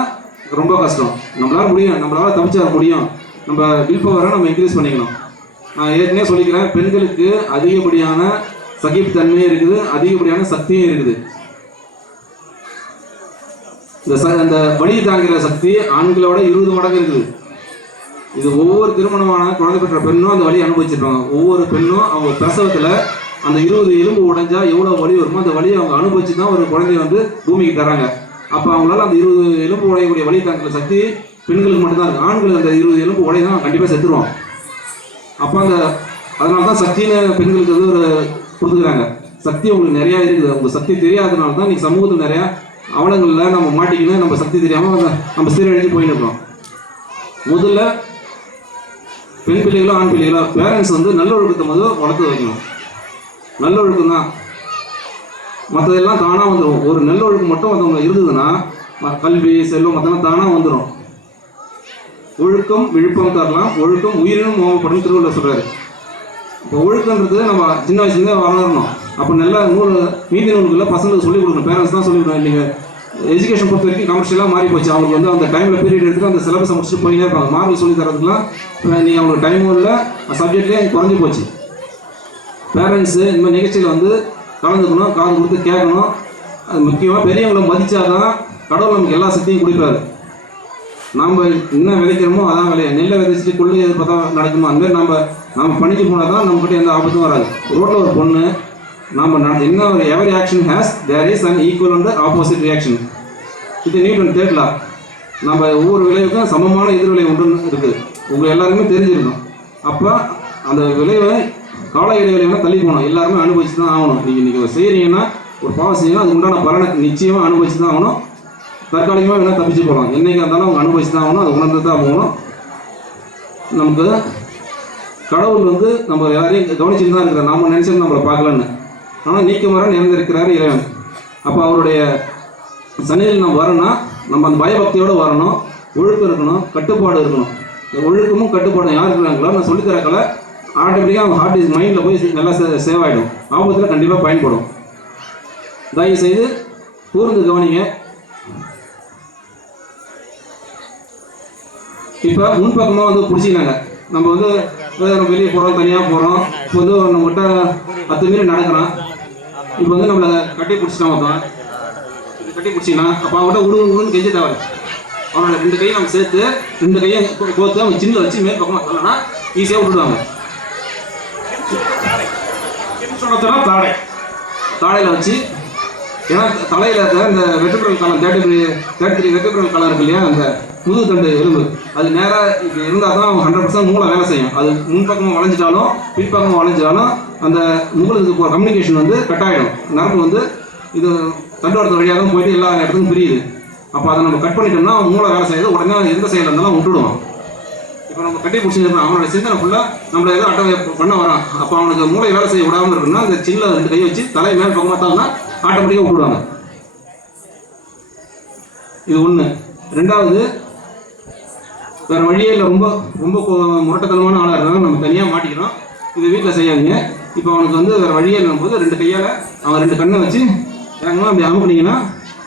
ரொம்ப கஷ்டம். நம்மளால முடியும், நம்மளால தப்பிச்சா முடியும். நம்ம வில் பவரை நம்ம இன்க்ரீஸ் பண்ணிக்கணும். நான் ஏற்கனவே சொல்லிக்கிறேன், பெண்களுக்கு அதிகப்படியான சகிப்புத்தன்மையும் இருக்குது, அதிகப்படியான சக்தியும் இருக்குது. இந்த வலி தாங்கிற சக்தி ஆண்களோட 20 மடங்கு இருக்குது. இது ஒவ்வொரு திருமணமான குழந்தை பெற்ற பெண்ணும் அந்த வலி அனுபவிச்சிருப்பாங்க. ஒவ்வொரு பெண்ணும் அவங்க பிரசவத்தில் அந்த 20 எலும்பு உடைஞ்சா எவ்வளோ வலி வருமோ அந்த வலியை அவங்க அனுபவிச்சு தான் ஒரு குழந்தைய வந்து பூமிக்கு தராங்க. அப்போ அவங்களால அந்த 20 எலும்பு உடையக்கூடிய வலி தாங்கிற சக்தி பெண்களுக்கு மட்டும்தான் இருக்குது. ஆண்களுக்கு அந்த 20 எலும்பு உடையதான் கண்டிப்பாக செத்துருவோம். அப்போ அதனால தான் சக்தின்னு பெண்களுக்கு வந்து ஒரு கொடுத்துக்கிறாங்க. சக்தி உங்களுக்கு நிறையா இருக்குது. உங்கள் சக்தி தெரியாதனால தான் நீங்கள் சமூகத்தில் நிறையா அவலங்களில் நம்ம மாட்டிக்கணும். நம்ம சக்தி தெரியாமல் நம்ம சீரழிஞ்சு போயின்னு இருக்கோம். முதல்ல பெண் பிள்ளைகளோ ஆண் பிள்ளைகளோ பேரண்ட்ஸ் வந்து நல்லொழுக்கத்தை முதல் வளர்த்து வைக்கணும். நல்லொழுக்கம் தான், மற்றதெல்லாம் தானாக வந்துடும். ஒரு நல்லொழுக்கம் மட்டும் மற்றவங்க இருந்ததுன்னா கல்வி செல்வம் மற்றெல்லாம் தானாக வந்துடும். ஒழுக்கம் விழுப்பம் தரலாம், ஒழுக்கம் உயிரினும் மோகப்படும் திருவள்ளுவர் சொல்றாரு. இப்போ ஒழுக்கன்றது நம்ம சின்ன வயசுலேருந்தே வளரணும். அப்போ நல்ல மீதி நூல்களில் பசங்களுக்கு சொல்லிக் கொடுக்கணும். பேரண்ட்ஸ் தான் சொல்லிக் கொடுக்கணும். நீங்கள் எஜுகேஷன் பொறுத்த வரைக்கும் கமர்ஷியலாக மாறி போச்சு. அவங்களுக்கு வந்து அந்த டைமில் பீரியட் எடுத்துட்டு அந்த சிலபஸை முடிச்சுட்டு போயிட்டே இருப்பாங்க. மார்க் சொல்லி தரதுக்குலாம் நீங்கள் அவங்களுக்கு டைமும் இல்லை, சப்ஜெக்ட்லேயே குறைஞ்சி போச்சு. பேரண்ட்ஸு இந்த மாதிரி நிகழ்ச்சியில் வந்து கலந்துக்கணும், காது கொடுத்து கேட்கணும். அது முக்கியமாக பெரியவங்களை மதித்தாதான் கடவுள் நமக்கு எல்லா சக்தியும் கொடுப்பாரு. நம்ம என்ன விதைக்கிறோமோ அதான் விளைய. நெல்லை விதைச்சிட்டு கொள்ளு எதிர்பார்த்தா நடக்குமோ அந்த மாதிரி நம்ம பண்ணிட்டு போனால் தான் நம்மகிட்ட எந்த ஆபத்தும் வராது. ரோட்டில் ஒரு பொண்ணு நம்ம என்ன ஒரு every action has there is an equal and opposite reaction. இது நியூட்டன் தேர்ட் லா. நம்ம ஒவ்வொரு விளைவுக்கும் சமமான எதிர்விளைவு ஒன்றுன்னு இருக்குது. உங்கள் எல்லாருமே தெரிஞ்சிருக்கும். அப்போ அந்த விளைவை கால இடைவெளியான தள்ளி போகணும். எல்லாருமே அனுபவிச்சு தான் ஆகணும். நீங்கள் செய்கிறீங்கன்னா ஒரு பாவம் செய்யணும், அது உண்டான பலனை நிச்சயமாக அனுபவிச்சு தான் ஆகணும். தற்காலிகமாக வேணால் தப்பிச்சு போகலாம். என்றைக்கு இருந்தாலும் அவங்க அனுபவிச்சு தான் ஆகணும், அது உணர்ந்து தான் போகணும். நமக்கு கடவுள் வந்து நம்ம எல்லாரையும் கவனிச்சுட்டு தான் இருக்கிறார். நாம் நினச்சது நம்மளை பார்க்கலன்னு, ஆனால் நீக்கமர நிறைந்திருக்கிறாரு இறைவன். அப்போ அவருடைய சன்னிதியில் நம்ம வரணும்னா நம்ம அந்த பயபக்தியோடு வரணும். ஒழுக்கம் இருக்கணும், கட்டுப்பாடு இருக்கணும். ஒழுக்கமும் கட்டுப்பாடும் யார் இருக்கிறாங்களோ நான் சொல்லித்தரக்கல ஆட்டோமேட்டிக்காக அவங்க ஹார்ட் இஸ் மைண்டில் போய் நல்லா சேவ் ஆகிடும். ஆபத்தில் கண்டிப்பாக பயன்படும். தயவு செய்து கூர்ந்து கவனிங்க. இப்போ முன்பக்கமாக வந்து பிடிச்சிக்கிறாங்க. நம்ம வந்து வெளியே போகிறோம், தனியாக போகிறோம். இப்போ வந்து நம்மகிட்ட 10 மீறி நடக்கிறான். இப்போ வந்து நம்மளை கட்டி பிடிச்சிட்டான் ஒருத்தன். கட்டி பிடிச்சிக்கலாம். அப்போ அவங்ககிட்ட உடுன்னு கெஞ்சி தவறு. அவனோட 2 கையும் நம்ம சேர்த்து 2 கையை கோர்த்து அவங்க சின்ன வச்சு மேல் பக்கமாக தரலன்னா ஈஸியாக விட்டுடுவாங்க. தாடையில் வச்சு, ஏன்னா தலையில் இருக்க இந்த வெட்டுக்குரல் காலம் 33 வெட்டுக்குரல் காலம் இருக்கு இல்லையா, அந்த முதுகு தண்டு எலும்பு அது நேராக இருந்தால் தான் 100% மூளை வேலை செய்யும். அது முன்பக்கமாக வளைஞ்சிட்டாலும் பின்பக்கமாக வளைஞ்சிட்டாலும் அந்த முகலுக்கு போகிற கம்யூனிகேஷன் வந்து கட் ஆகிடும். நரம்பு வந்து இது தண்டுவடத்து வழியாக தான் போயிட்டு எல்லா இடத்துக்கும் பிரியுது. அப்போ அதை நம்ம கட் பண்ணிட்டோம்னா மூளை வேலை செய்யாது, உடனே எந்த செயல் இருந்தாலும் விட்டுடுவான். இப்போ நம்ம கட்டி பிடிச்சிருக்கோம், அவனோட சிந்தனை ஃபுல்லாக நம்மள ஏதோ அட்டை பண்ண வரான். அப்போ அவனுக்கு மூளை வேலை செய்ய விடாமல் இருக்குன்னா அந்த சின்ன 2 கை வச்சு தலை மேல் பக்கமாக தாங்கன்னா ஆட்டோமேட்டிக்காக விட்டுடுவாங்க. இது ஒன்று. ரெண்டாவது, வேற வழியே இல்லை, ரொம்ப ரொம்ப முரட்டத்தனமான ஆளாக இருந்தாலும் நம்ம தனியாக மாட்டிக்கிறோம். இது வீட்டில் செய்யாதீங்க. இப்போ அவனுக்கு வந்து வேற வழியே இல்லைன்னு போது 2 கையால் அவன் 2 கண்ணை வச்சு வேகமாக அப்படி அமுக்குனீங்கன்னா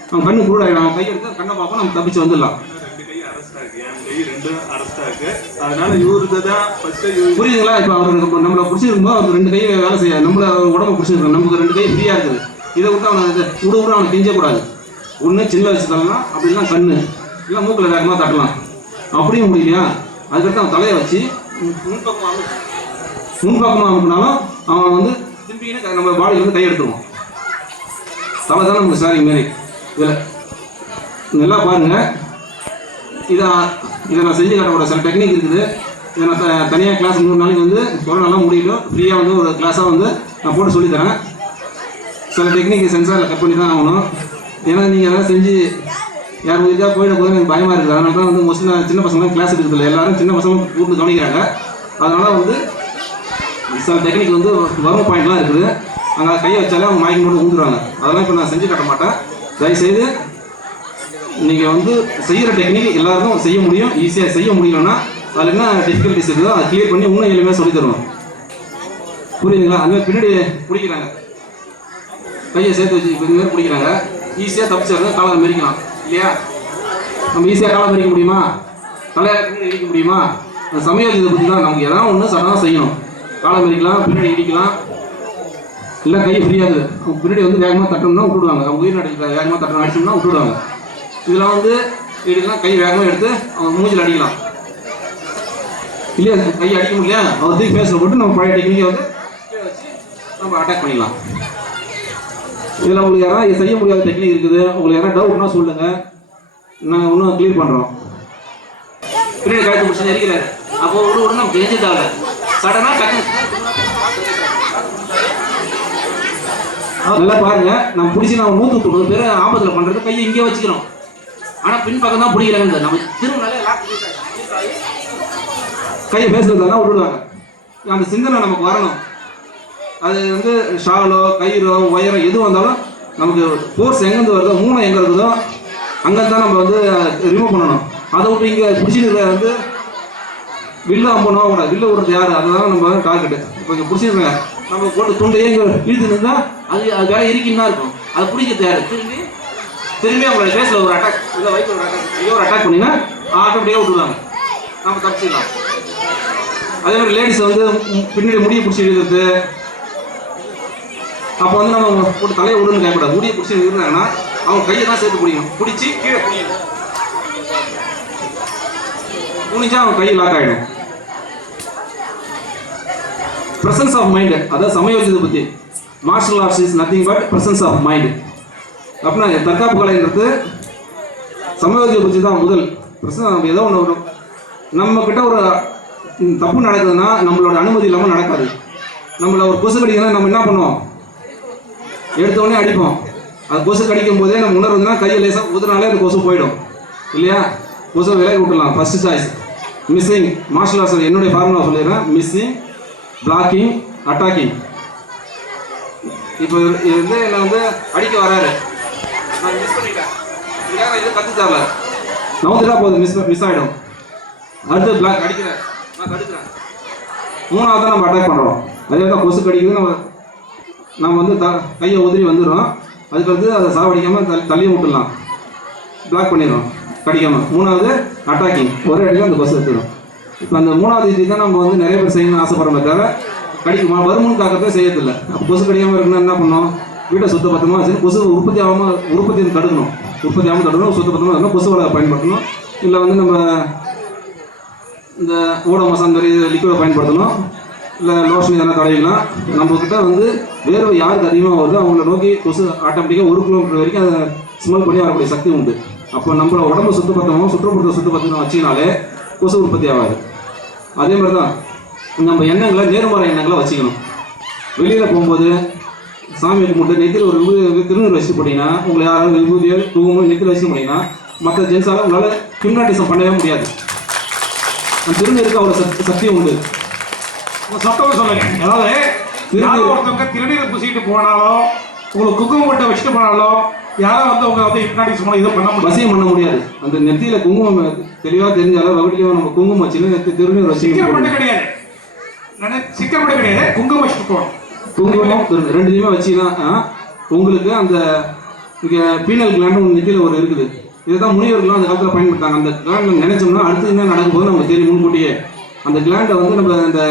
அவன் கண்ணு கூட அவன் கை எடுத்து கண்ணை பார்ப்போம், நம்ம தப்பிச்சு வந்துடலாம். 2 கை அரஸ்டா இருக்கு, என் கை 2 அரஸ்டா இருக்கு. அதனால இவருக்கு தான் ஃபர்ஸ்ட் புரியுதுங்களா? இப்போ அவருக்கு நம்மளை பிடிச்சிருக்கும்போது அவருக்கு 2 கை வேலை செய்யாது, நம்மள உடம்பு பிடிச்சிருக்கோம், நமக்கு 2 கை ஃப்ரீயாக இருக்குது. இதை விட்டு அவனை விட அவனை கெஞ்சக்கூடாது. ஒன்று சின்ன வச்சு தள்ளலாம், அப்படிலாம் கண்ணு இல்லை மூக்கில் வேகமாக தட்டலாம். அப்படியும் முடியலையா, அதுக்கடுத்து அவன் தலையை வச்சு முன்பக்கமாக அமுக்கினாலும் அவன் வந்து திரும்பின்னு நம்ம பாடியிலேருந்து கை எடுத்துருவான். தலை தானே நமக்கு சாரி மாரி. இதில் நல்லா பாருங்கள், இதை நான் செஞ்சு காட்டக்கூட சில டெக்னிக் இருக்குது. இதை நான் தனியாக கிளாஸ் 3 நாளைக்கு வந்து கொரோனாலாம் முடியட்டும் ஃப்ரீயாக வந்து ஒரு கிளாஸாக வந்து நான் போட்டு சொல்லித்தரேன். சில டெக்னிக் சென்சாரில் கட் பண்ணி தான் ஆகணும். ஏன்னா நீங்கள் எல்லாம் செஞ்சு யார் உதவியாக போயிட போது எனக்கு பயமாக இருக்குது. அதனால தான் வந்து மோஸ்ட்லி சின்ன பசங்களாம் கிளாஸ் எடுக்கிறதில்ல, எல்லாரும் சின்ன பசங்க கூப்பிட்டு கவனிக்கிறாங்க. அதனால் வந்து சில டெக்னிக் வந்து வரும் பாயிண்ட்லாம் இருக்குது, அங்கே கையை வச்சாலே அவங்க மயக்கம் போட்டு ஊந்துருவாங்க. அதெல்லாம் இப்போ நான் செஞ்சு காட்ட மாட்டேன். தயவுசெய்து நீங்கள் வந்து செய்கிற டெக்னிக் எல்லாருக்கும் செய்ய முடியும், ஈஸியாக செய்ய முடியலன்னா அதில் என்ன டிஃபிகல்ட்டிஸ் இருக்குதோ அதை கிளியர் பண்ணி இன்னும் எளிமையாக சொல்லி தருவோம். புரியுதுங்களா? அதுமாதிரி பின்னாடி பிடிக்கிறாங்க, கையை சேர்த்து வச்சு இப்போ இதுமாதிரி பிடிக்கிறாங்க, ஈஸியாக தப்பிச்சாங்க, காலை மெரிக்கலாம் இல்லையா? நம்ம ஈஸியாக காலை மெரிக்க முடியுமா? தலையை பின்னாடி இடிக்க முடியுமா? சமயோஜிதை பற்றி தான். நமக்கு எதாவது ஒன்று சடனாக செய்யணும். காலை மெரிக்கலாம், பின்னாடி இடிக்கலாம், இல்லை கை ஃப்ரீயாகுது பின்னாடி வந்து வேகமாக தட்டணும்னா விட்டுடுவாங்க. அவங்க உயிர் நடிக்க வேகமாக தட்டணும் அடிச்சோம்னா விட்டுடுவாங்க. இதெல்லாம் வந்து இடிக்கலாம், கை வேகமாக எடுத்து அவங்க மூஞ்சில் அடிக்கலாம் இல்லையா? கை அடிக்க முடியல, அவர் தூக்கி பேசுகிற போட்டு நம்ம பழைய டெக்னிக்கை வந்து வச்சு நம்ம அட்டாக் பண்ணிடலாம். இதில் உங்களுக்கு யாராவது செய்ய முடியாத டெக்னிக் இருக்குது, உங்களுக்கு யாராவது டவுட்னா சொல்லுங்கள், நாங்கள் இன்னும் கிளியர் பண்ணுறோம். பின்னாடி கழுத்து பிடிச்சி நெரிக்கிறாரு, அப்போ ஒரு நம்ம கெஞ்சி தேவை சடனாக டக்கு நல்லா பாருங்க. நம்ம பிடிச்சி நம்ம 100 பேர் ஆபத்தில் பண்ணுறது கையை இங்கே வச்சுக்கிறோம், ஆனால் பின் பக்கம் தான் பிடிக்கிறாங்க. நம்ம திரும்பினாலே கையை பேசுறதுலாம் விட்டுடுவாங்க. அந்த சிந்தனை நமக்கு வரணும். அது வந்து ஷாலோ கயிறோ ஒயரோ எது வந்தாலும் நமக்கு ஃபோர்ஸ் எங்கேருந்து வருதோ, மூளை எங்கே இருக்குதோ அங்கே தான் நம்ம வந்து ரிமூவ் பண்ணணும். அதை விட்டு இங்கே பிடிச்சிருக்கிற வந்து வில்லு அம்பணும் கூட, வில்லு விடுறது யார், அதுதான் நம்ம டார்கெட்டு. இப்போ இங்கே பிடிச்சிருக்காங்க, நம்ம போட்டு துண்டையே இங்கே இழுத்து இருந்தால் அது வேலை இருக்குன்னு தான் இருக்கும். அதை பிடிக்கிறது யார்? திரும்பி அவங்களோட ஃபேஸில் ஒரு அட்டாக், இல்லை வயிற்று ஒரு அட்டாக், ஐயோ ஒரு அட்டாக் பண்ணிங்கன்னா ஆட்டோமேட்டிக்காக விட்டுருவாங்க, நம்ம தப்பிச்சிடலாம். அதே மாதிரி லேடிஸ் வந்து பின்னாடி முடியை பிடிச்சி இழுக்கிறது, அப்போ வந்து நம்ம போட்டு தலையை விடுன்னு கேட்கக்கூடாது. முடியை பிடிச்சி இருந்தாங்கன்னா அவங்க கையை தான் சேர்த்து பிடிக்கணும், பிடிச்சி கீழே குனிஞ்சா அவங்க கை லாக் ஆகிடும். பிரசன்ஸ் ஆஃப் மைண்ட், அதாவது சமயோஜிதை பற்றி martial arts is nothing but presence of mind. அப்படின்னா தற்காப்பு கலைன்றது சமயோஜிதை பற்றி தான் முதல் பிரச்சனை. ஏதோ ஒன்று வரும், நம்ம கிட்ட ஒரு தப்பு நடக்குதுன்னா நம்மளோட அனுமதி இல்லாமல் நடக்காது. நம்மளை ஒரு கொசு கடிக்கணும்னா நம்ம என்ன பண்ணுவோம்? எடுத்தோடனே அடிப்போம். அது கொசு கடிக்கும் போதே நம்ம உணர்வுனா கையை லேசாக ஊதுனாலே அந்த கொசு போயிடும் இல்லையா? கொசு விலகி விட்டுலாம். First choice missing. Martial arts என்னுடைய ஃபார்முலா சொல்லிடுறேன்: மிஸ்ஸிங், பிளாக்கிங், அட்டாக்கிங். இப்போ இது வந்து என்னை வந்து அடிக்க வராரு, நான் மிஸ் பண்ணிட்டேன், இதுக்காக இது கற்று தரல, நவுந்துட்டா போதும், மிஸ் ஆகிடும். அடுத்து பிளாக் அடிக்கிறேன், நான் தடுக்கிறேன். மூணாவது தான் நம்ம அட்டாக் பண்ணுறோம். அதே தான் கொசு கடிக்குது, நம்ம வந்து கையை உதிரி வந்துடும். அதுக்கடுத்து அதை சாவடிக்காமல் தள்ளியும் விட்டுடலாம், பிளாக் பண்ணிடுறோம் கடிக்காமல். மூணாவது அட்டாக்கிங், ஒரே அடியில் அந்த கொசு எடுத்துடும். இப்போ அந்த மூணாவது இது தான் நம்ம வந்து நிறைய பேர் செய்யணும்னு ஆசைப்படுறோமே தவிர கடிக்குமா வருமுன்னு காக்கிறதே செய்யறதில்லை. அப்போ கொசு கடிக்காமல் இருக்குன்னா என்ன பண்ணணும்? வீட்டை சுத்தபத்தமாக வச்சு கொசு உற்பத்தி தடுக்கணும். உற்பத்தி ஆகாமல் தடுக்கணும், சுத்தபத்தமாக இருக்கணும், கொசு வலை பயன்படுத்தணும். இல்லை வந்து நம்ம இந்த ஓடோமாஸ் அந்த மாதிரி லிக்விடை பயன்படுத்தணும், இல்லை லோஷன் எதனா தடவிக்கலாம். நம்மக்கிட்ட வந்து வேர்வை யாருக்கு அதிகமாக வருதோ அவங்கள நோக்கி கொசு ஆட்டோமேட்டிக்காக 1 கிலோமீட்டர் வரைக்கும் அதை ஸ்மெல் பண்ணி வரக்கூடிய சக்தி உண்டு. அப்போ நம்மள உடம்பு சுத்தப்படுத்தணும், சுற்றுப்புறத்தை சுத்தப்படுத்தணும் வச்சினாலே கொசு உற்பத்தி ஆகாது. அதே மாதிரி தான் நம்ம எண்ணங்களை நேர்மறை எண்ணங்களை வச்சுக்கணும். வெளியில் போகும்போது சாமி கும்பிட்டு நெத்தியில் ஒரு திருநூறு வச்சுட்டு போட்டிங்கன்னா, உங்களை யாராவது விபூதியோ தூங்கும் நெத்தியில் வச்சுட்டு போட்டிங்கன்னா மற்ற ஜென்ஸால் உங்களால் ஹிப்னாட்டிசம் பண்ணவே முடியாது. அந்த திருநீருக்கு அவ்வளோ சக்தி உண்டு. சத்தம் சொல்லுங்க. அதாவது ஒருத்தவங்க திருநீர் பூசிட்டு போனாலோ உங்களுக்கு குங்குமம் போட்டு வச்சுட்டு போனாலோ யாரும் வந்து உங்க வந்து ஹிப்னாட்டிசம் இது பண்ண முடியாது, வசியம் பண்ண முடியாது. அந்த நெத்தியில குங்குமம் தெளிவாக தெரிஞ்சாலும் வகுட்டிலையும் நம்ம குங்குமம் வச்சு திருநீர் வச்சு கிடையாது, சிக்கல் கிடையாது, குங்குமம் வச்சுட்டு போகணும். குங்குமம் ரெண்டுலையுமே வச்சுதான் உங்களுக்கு அந்த பீனல் கிளாண்ட் ஒன்று நெத்தியில் ஒரு இருக்குது. இதுதான் முனிவர்கள்லாம் அந்த காலத்தில் பயன்படுத்தாங்க. அந்த கிளாண்டில் நினைச்சோம்னா அடுத்து என்ன நடக்கும்போது நமக்கு தெரியும் முன்கூட்டியே. அந்த கிளாண்டை வந்து நம்ம அந்த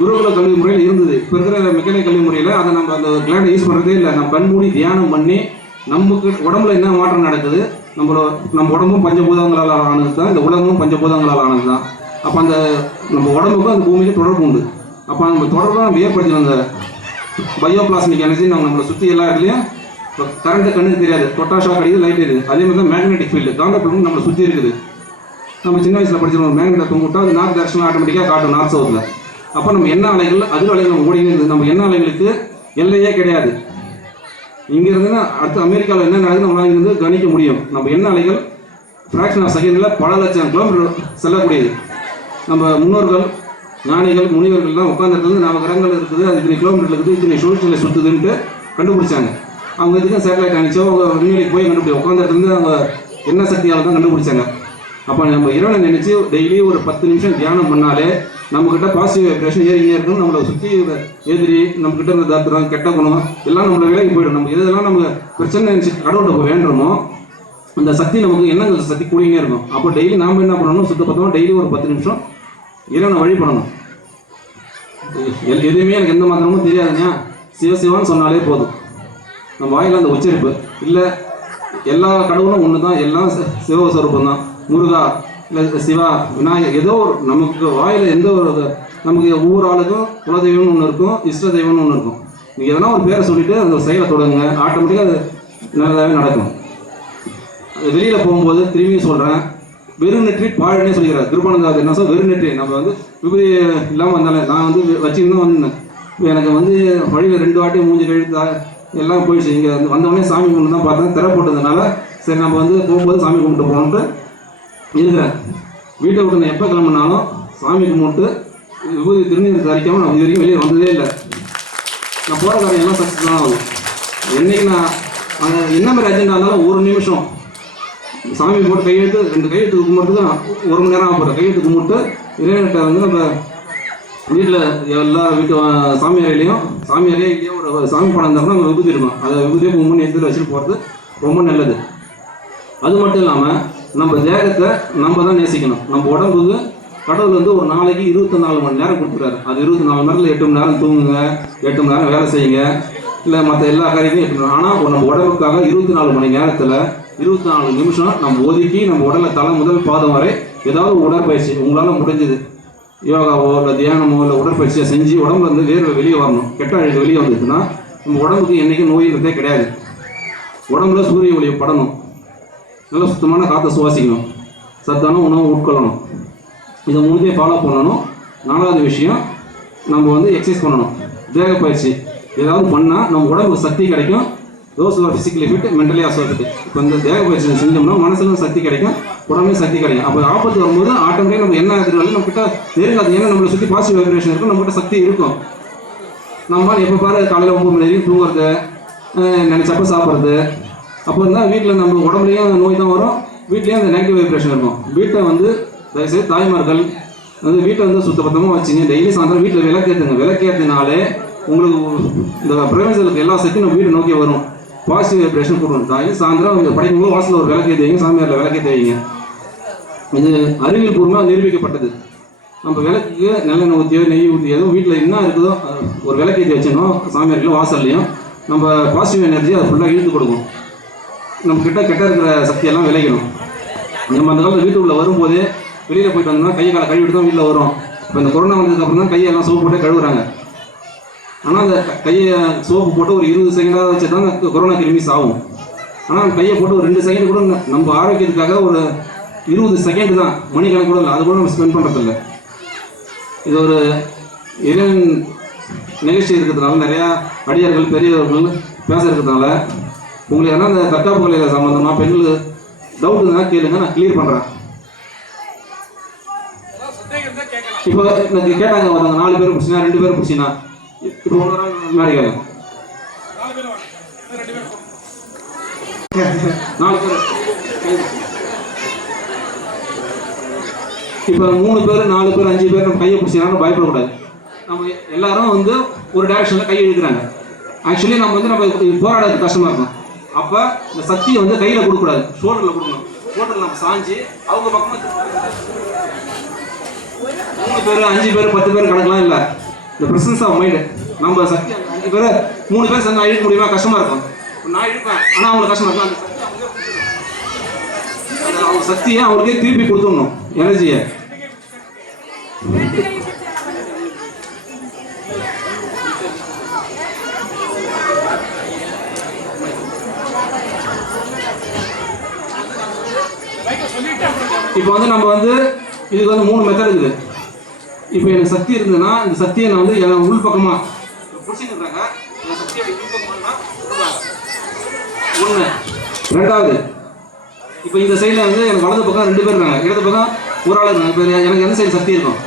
குருகுல கல்வி முறையில் இருந்தது. இப்போ இருக்கிற மெக்கானிக் கல்வி முறையில் அதை நம்ம அந்த கிளாண்டை யூஸ் பண்ணுறதே இல்லை. நம்ம கண்மூடி தியானம் பண்ணி நமக்கு உடம்புல என்ன மாற்றம் நடக்குது, நம்ம உடம்பும் பஞ்சபூதங்களால் ஆனது தான், இந்த உலகமும் பஞ்சபூதங்களால் ஆனது தான். அப்போ அந்த நம்ம உடம்புக்கும் அந்த பூமிக்கு தொடர்பு உண்டு. அப்போ நம்ம தொடர்பாக நம்ம ஏற்படுத்தின அந்த பயோபிளாஸ்மிக் எனர்ஜி நம்மளை சுற்றி எல்லா இடத்துலையும் கரண்ட்டு கண்ணுக்கு தெரியாது, தொட்டா ஷாக் அடிக்குது, லைட் இருக்குது. அதே மாதிரி தான் மேக்னெட்டிக் ஃபீல்டு, காந்த புலம் நம்மளை சுற்றி இருக்குது. நம்ம சின்ன வயசில் படிச்சிருக்கோம், மேக்னெட்டை தொங்கிட்டா அது நார்த் டைரக்ஷனில் ஆட்டோமேட்டிக்காக காட்டும், நார்த் சவுத்தில். அப்போ நம்ம என்ன அலைகள் அதிக அலைகள் நம்ம ஓடினே இருக்குது. நம்ம என்ன அலைகளுக்கு எல்லையே கிடையாது. இங்கேருந்துன்னா அடுத்து அமெரிக்காவில் என்ன நடக்குது நம்மளால் இங்கிருந்து கணிக்க முடியும். நம்ம என்ன அலைகள் ஃப்ராக்ஷன் ஆஃப் செகண்டில் பல லட்சம் கிலோமீட்டர் செல்லக்கூடியது. நம்ம முன்னோர்கள் ஞானிகள் முனிவர்கள்லாம் உட்காந்துருந்து நம்ம கிரகங்கள் இருக்குது, அது இத்தனை கிலோமீட்டர் இருக்குது, இத்தனை சுழற்சியில் சுற்றுதுன்ட்டு கண்டுபிடிச்சாங்க. அவங்க இதுக்கும் சேட்டலைட் அனுப்பிச்சோ அவங்க விண்வெளிக்கு போய் கண்டுபிடிச்சோம், உட்காந்துருந்து அவங்க என்ன சக்தியால் தான் கண்டுபிடிச்சாங்க. அப்போ நம்ம இறைவனை நினச்சி டெய்லி ஒரு 10 நிமிஷம் தியானம் பண்ணாலே நம்மக்கிட்ட பாசிட்டிவ் வைப்ரேஷன் ஏறிக்கிட்டே இருக்கும். நம்மளை சுற்றி எதிரி நம்மக்கிட்ட இருந்த தாத்திரம் கெட்ட குணம் எல்லாம் நம்மளை விலகி போயிடும். நம்ம எதெல்லாம் நம்ம பிரச்சனை நினச்சி கடவுள்கிட்ட போய் வேண்டுமோ அந்த சக்தி நமக்கு எண்ணங்கள் சக்தி கூடியே இருக்கும். அப்போ டெய்லி நாம் என்ன பண்ணணும், சுத்தப்பத்தமாக டெய்லி ஒரு 10 நிமிஷம் இறைவனை வழி பண்ணணும். எதுவுமே எனக்கு எந்த மாத்திரமும் தெரியாதுங்க, சிவசிவான்னு சொன்னாலே போதும். நம்ம வாயில் அந்த உச்சரிப்பு இல்லை, எல்லா கடவுளும் ஒன்று தான், எல்லாம் சிவஸ்வரூபம் தான். முருகா இல்லை சிவா விநாயகர், ஏதோ ஒரு நமக்கு வாயில் எந்த ஒரு நமக்கு ஒவ்வொரு ஆளுக்கும் குலதெய்வம்னு ஒன்று இருக்கும், இஷ்ட தெய்வம்னு ஒன்று இருக்கும். நீங்கள் எதனா ஒரு பேரை சொல்லிவிட்டு அந்த செயலை தொடங்குங்க, ஆட்டோமேட்டிக்காக அது நல்லதாகவே நடக்கும். அது வெளியில் போகும்போது திரும்பி சொல்கிறேன், வெறும் நெற்றி பாழனே சொல்லிக்கிறார் திருப்பானந்தார். என்ன சொல் வெறும் நெற்றி, நம்ம வந்து விபதி இல்லாமல் வந்தாலும் நான் வந்து வச்சுருந்தோம் வந்தேன். எனக்கு வந்து வழியில் 2 வாட்டி மூஞ்சி கழுத்தா எல்லாம் போயிடுச்சு. இங்கே வந்து வந்தவொடனே சாமி கும்பிட்டு தான் பார்த்தேன், திரை போட்டதுனால சரி நம்ம வந்து போகும்போது சாமி கும்பிட்டு போகணுன்ட்டு இருக்கிறேன். வீட்டை விட்டு நான் எப்போ கிளம்புனாலும் சாமி கும்பிட்டு விபூதி திருநீர் தரிக்காமல் நான் இது வரைக்கும் வெளியே வந்ததே இல்லை. நான் போகிற காரியம் எல்லாம் சக்ஸஸ் தான் ஆகும். என்றைக்கு நான் அங்கே என்ன மாதிரி அர்ஜென்டாக இருந்தாலும் ஒரு நிமிஷம் சாமி போட்டு கையெழுத்து 2 கையெழுத்து கும்பிட்றதுக்கு 1 மணி நேரம் ஆக போகிறேன். கையெழுத்து கும்பிட்டு இறைவன்கிட்ட வந்து நம்ம வீட்டில் எல்லா வீட்டு சாமி அறையிலையும் ஒரு சாமி படம் இருந்தால் நம்ம விபூதி இருக்கும். அதை விபூதியை கும்பிட்டு எடுத்து வச்சுட்டு போகிறது ரொம்ப நல்லது. அது மட்டும் இல்லாமல் நம்ம தேகத்தை நம்ம தான் நேசிக்கணும். நம்ம உடம்புக்கு கடவுள் வந்து ஒரு நாளைக்கு 24 மணி நேரம் கொடுத்துருக்காரு. அது 24 மணி நேரத்தில் 8 மணி நேரம் தூங்குங்க, 8 மணி நேரம் வேலை செய்யுங்க, இல்லை மற்ற எல்லா காரியத்தையும் 8 மணி நேரம். ஆனால் நம்ம உடம்புக்காக 24 மணி நேரத்தில் 24 நிமிஷம் நம்ம ஒதுக்கி நம்ம உடலை தலை முதல் பாதம் வரை ஏதாவது உடற்பயிற்சி உங்களால் முடிஞ்சது, யோகாவோ இல்லை தியானமோ இல்லை உடற்பயிற்சியை செஞ்சு உடம்புல இருந்து வேர்வை வெளியே வரணும். கெட்ட அழுக்கு வெளியே வந்துச்சுன்னா நம்ம உடம்புக்கு என்றைக்கும் நோயின்றதே கிடையாது. உடம்புல சூரிய ஒளியை படணும், நல்ல சுத்தமான காற்றை சுவாசிக்கணும், சத்தான உணவு உட்கொள்ளணும். இதை 3 ஃபாலோ பண்ணணும். 4வது விஷயம் நம்ம வந்து எக்ஸசைஸ் பண்ணணும், தேக பயிற்சி ஏதாவது பண்ணால் நம்ம உடம்புக்கு சக்தி கிடைக்கும். Those are physically fit mentally also fit. இப்போ இந்த தேக பயிற்சி செஞ்சோம்னா மனசுல சக்தி கிடைக்கும், உடம்புலையும் சக்தி கிடைக்கும். அப்போ ஆபத்து வரும்போது ஆட்டோமேட்டிக்காக நம்ம என்ன எதிர்வாலும் நம்ம கிட்ட தெரியாது. ஏன்னா நம்மளை சுற்றி பாசிட்டிவ் வைப்ரேஷன் இருக்கும், நம்மகிட்ட சக்தி இருக்கும். நம்ம எப்போ பாரு காலையில் 9 மணி வரைக்கும் தூங்குறது, நினைச்சப்ப சாப்பிட்றது. அப்போ இருந்தால் வீட்டில் நம்ம உடம்புலையும் நோய் தான் வரும், வீட்லேயும் அந்த நெகட்டிவ் வைப்ரேஷன் இருக்கும். வீட்டை வந்து தயவுசெய்து தாய்மார்கள் வந்து வீட்டை வந்து சுத்தபத்தமாக வச்சுங்க. டெய்லி சாயந்தரம் வீட்டில் விளக்கேற்றுங்க. விளக்கேற்றினாலே உங்களுக்கு இந்த பிரவேசத்துக்கு எல்லா சக்தியும் நம்ம வீட்டை நோக்கி வரும். பாசிட்டிவ் வைப்ரேஷன் கொடுக்கணும். டெய்லி சாயந்தரம் இந்த படிக்கும்போது வாசலில் ஒரு விளக்கேற்றி வைங்க, சாமியாரில் விளக்கேற்றி வைங்க. இது அறிவியல் பூர்வமாக நிரூபிக்கப்பட்டது. நம்ம விளக்குக்கு நல்லெண்ணெய் ஊற்றியோ நெய் ஊற்றியோ வீட்டில் என்ன இருக்குதோ ஒரு விளக்கேற்றி வச்சுக்கணும். சாமியாரிலும் வாசல்லையும் நம்ம பாசிட்டிவ் எனர்ஜி அதை ஃபுல்லாக இழுத்து கொடுக்கும். நம்ம கிட்ட இருக்கிற சக்தியெல்லாம் விளைக்கணும். நம்ம அந்த காலத்தில் வீட்டுக்குள்ளே வரும்போதே வெளியில் போயிட்டு வந்தோம்னா கையை காலை கழுவிட்டு தான் வீட்டில் வரும். இப்போ இந்த கொரோனா வந்ததுக்கப்புறம் தான் கையெல்லாம் சோப்பு போட்டு கழுவுறாங்க. ஆனால் அந்த கையை சோப்பு போட்டு ஒரு 20 செகண்டாக வச்சு தான் கொரோனா கிருமிஸ் ஆகும். ஆனால் கையை போட்டு ஒரு 2 செகண்ட் கூட நம்ம ஆரோக்கியத்துக்காக ஒரு 20 செகண்ட் தான், மணிக்கணக்கு கூட இல்லை, அது கூட நம்ம ஸ்பெண்ட் பண்ணுறதில்ல. இது ஒரு இறைவன் நிகழ்ச்சி இருக்கிறதுனால நிறையா அடியார்கள் பெரியவர்கள் பேச இருக்கிறதுனால உங்களுக்கு ஏன்னா இந்த தற்காப்பு கலையில் சம்மந்தமாக பெண்கள் டவுட்டுங்க கேளுங்க, நான் கிளியர் பண்ணுறேன். இப்போ எனக்கு கேட்டாங்க ஒருத்தவங்க 4 பேர் பிடிச்சினா 2 பேர் பிடிச்சினா, இப்போ ஒரு நாள் முன்னாடி கேளுங்க 4 பேர். இப்போ 3 பேர் 4 பேர் 5 பேர் நம்ம கையை பிடிச்சினாலும் பயப்படக்கூடாது. நம்ம எல்லாரும் வந்து ஒரு டைரக்ஷனில் கை இழுக்கிறாங்க. ஆக்சுவலி நம்ம வந்து நம்ம போராடுறது கஷ்டமாக இருக்கும். அப்போ இந்த சக்தியை வந்து கையில் கொடுக்கக்கூடாது, ஷோல்டரில் கொடுக்கணும். ஷோல்டரில் நம்ம சாஞ்சி அவங்க பக்கமாக 3 பேர் 5 பேர் 10 பேர் கணக்கெலாம் இல்லை. இந்த ப்ரெசன்ஸ் ஆஃப் மைண்டு நம்ம சக்தி 5 பேர் 3 பேர் சேர்ந்து இழுக்க முடியுமா? கஷ்டமாக இருக்கும். நான் இழுப்பேன், ஆனால் அவங்களுக்கு கஷ்டமாக இருக்கும். அந்த அவங்க சக்தியை அவங்களுக்கே திருப்பி கொடுத்துடணும், எனர்ஜியை. இப்போ வந்து நம்ம வந்து இதுக்கு வந்து 3 மெத்தட் இருக்குது. இப்போ எனக்கு சக்தி இருந்ததுன்னா இந்த சக்தியை நான் வந்து என் உள் பக்கமாக பிடிச்சிக்கிறாங்க. இந்த சக்தியை உள் பக்கமாக ஒன்று. ரெண்டாவது, இப்போ இந்த சைடில் வந்து எனக்கு வலது பக்கம் 2 பேர் இருக்காங்க, இடது பக்கம் ஒரு ஆள் இருக்காங்க. இப்போ எனக்கு எந்த சைடு சக்தி இருக்கும்?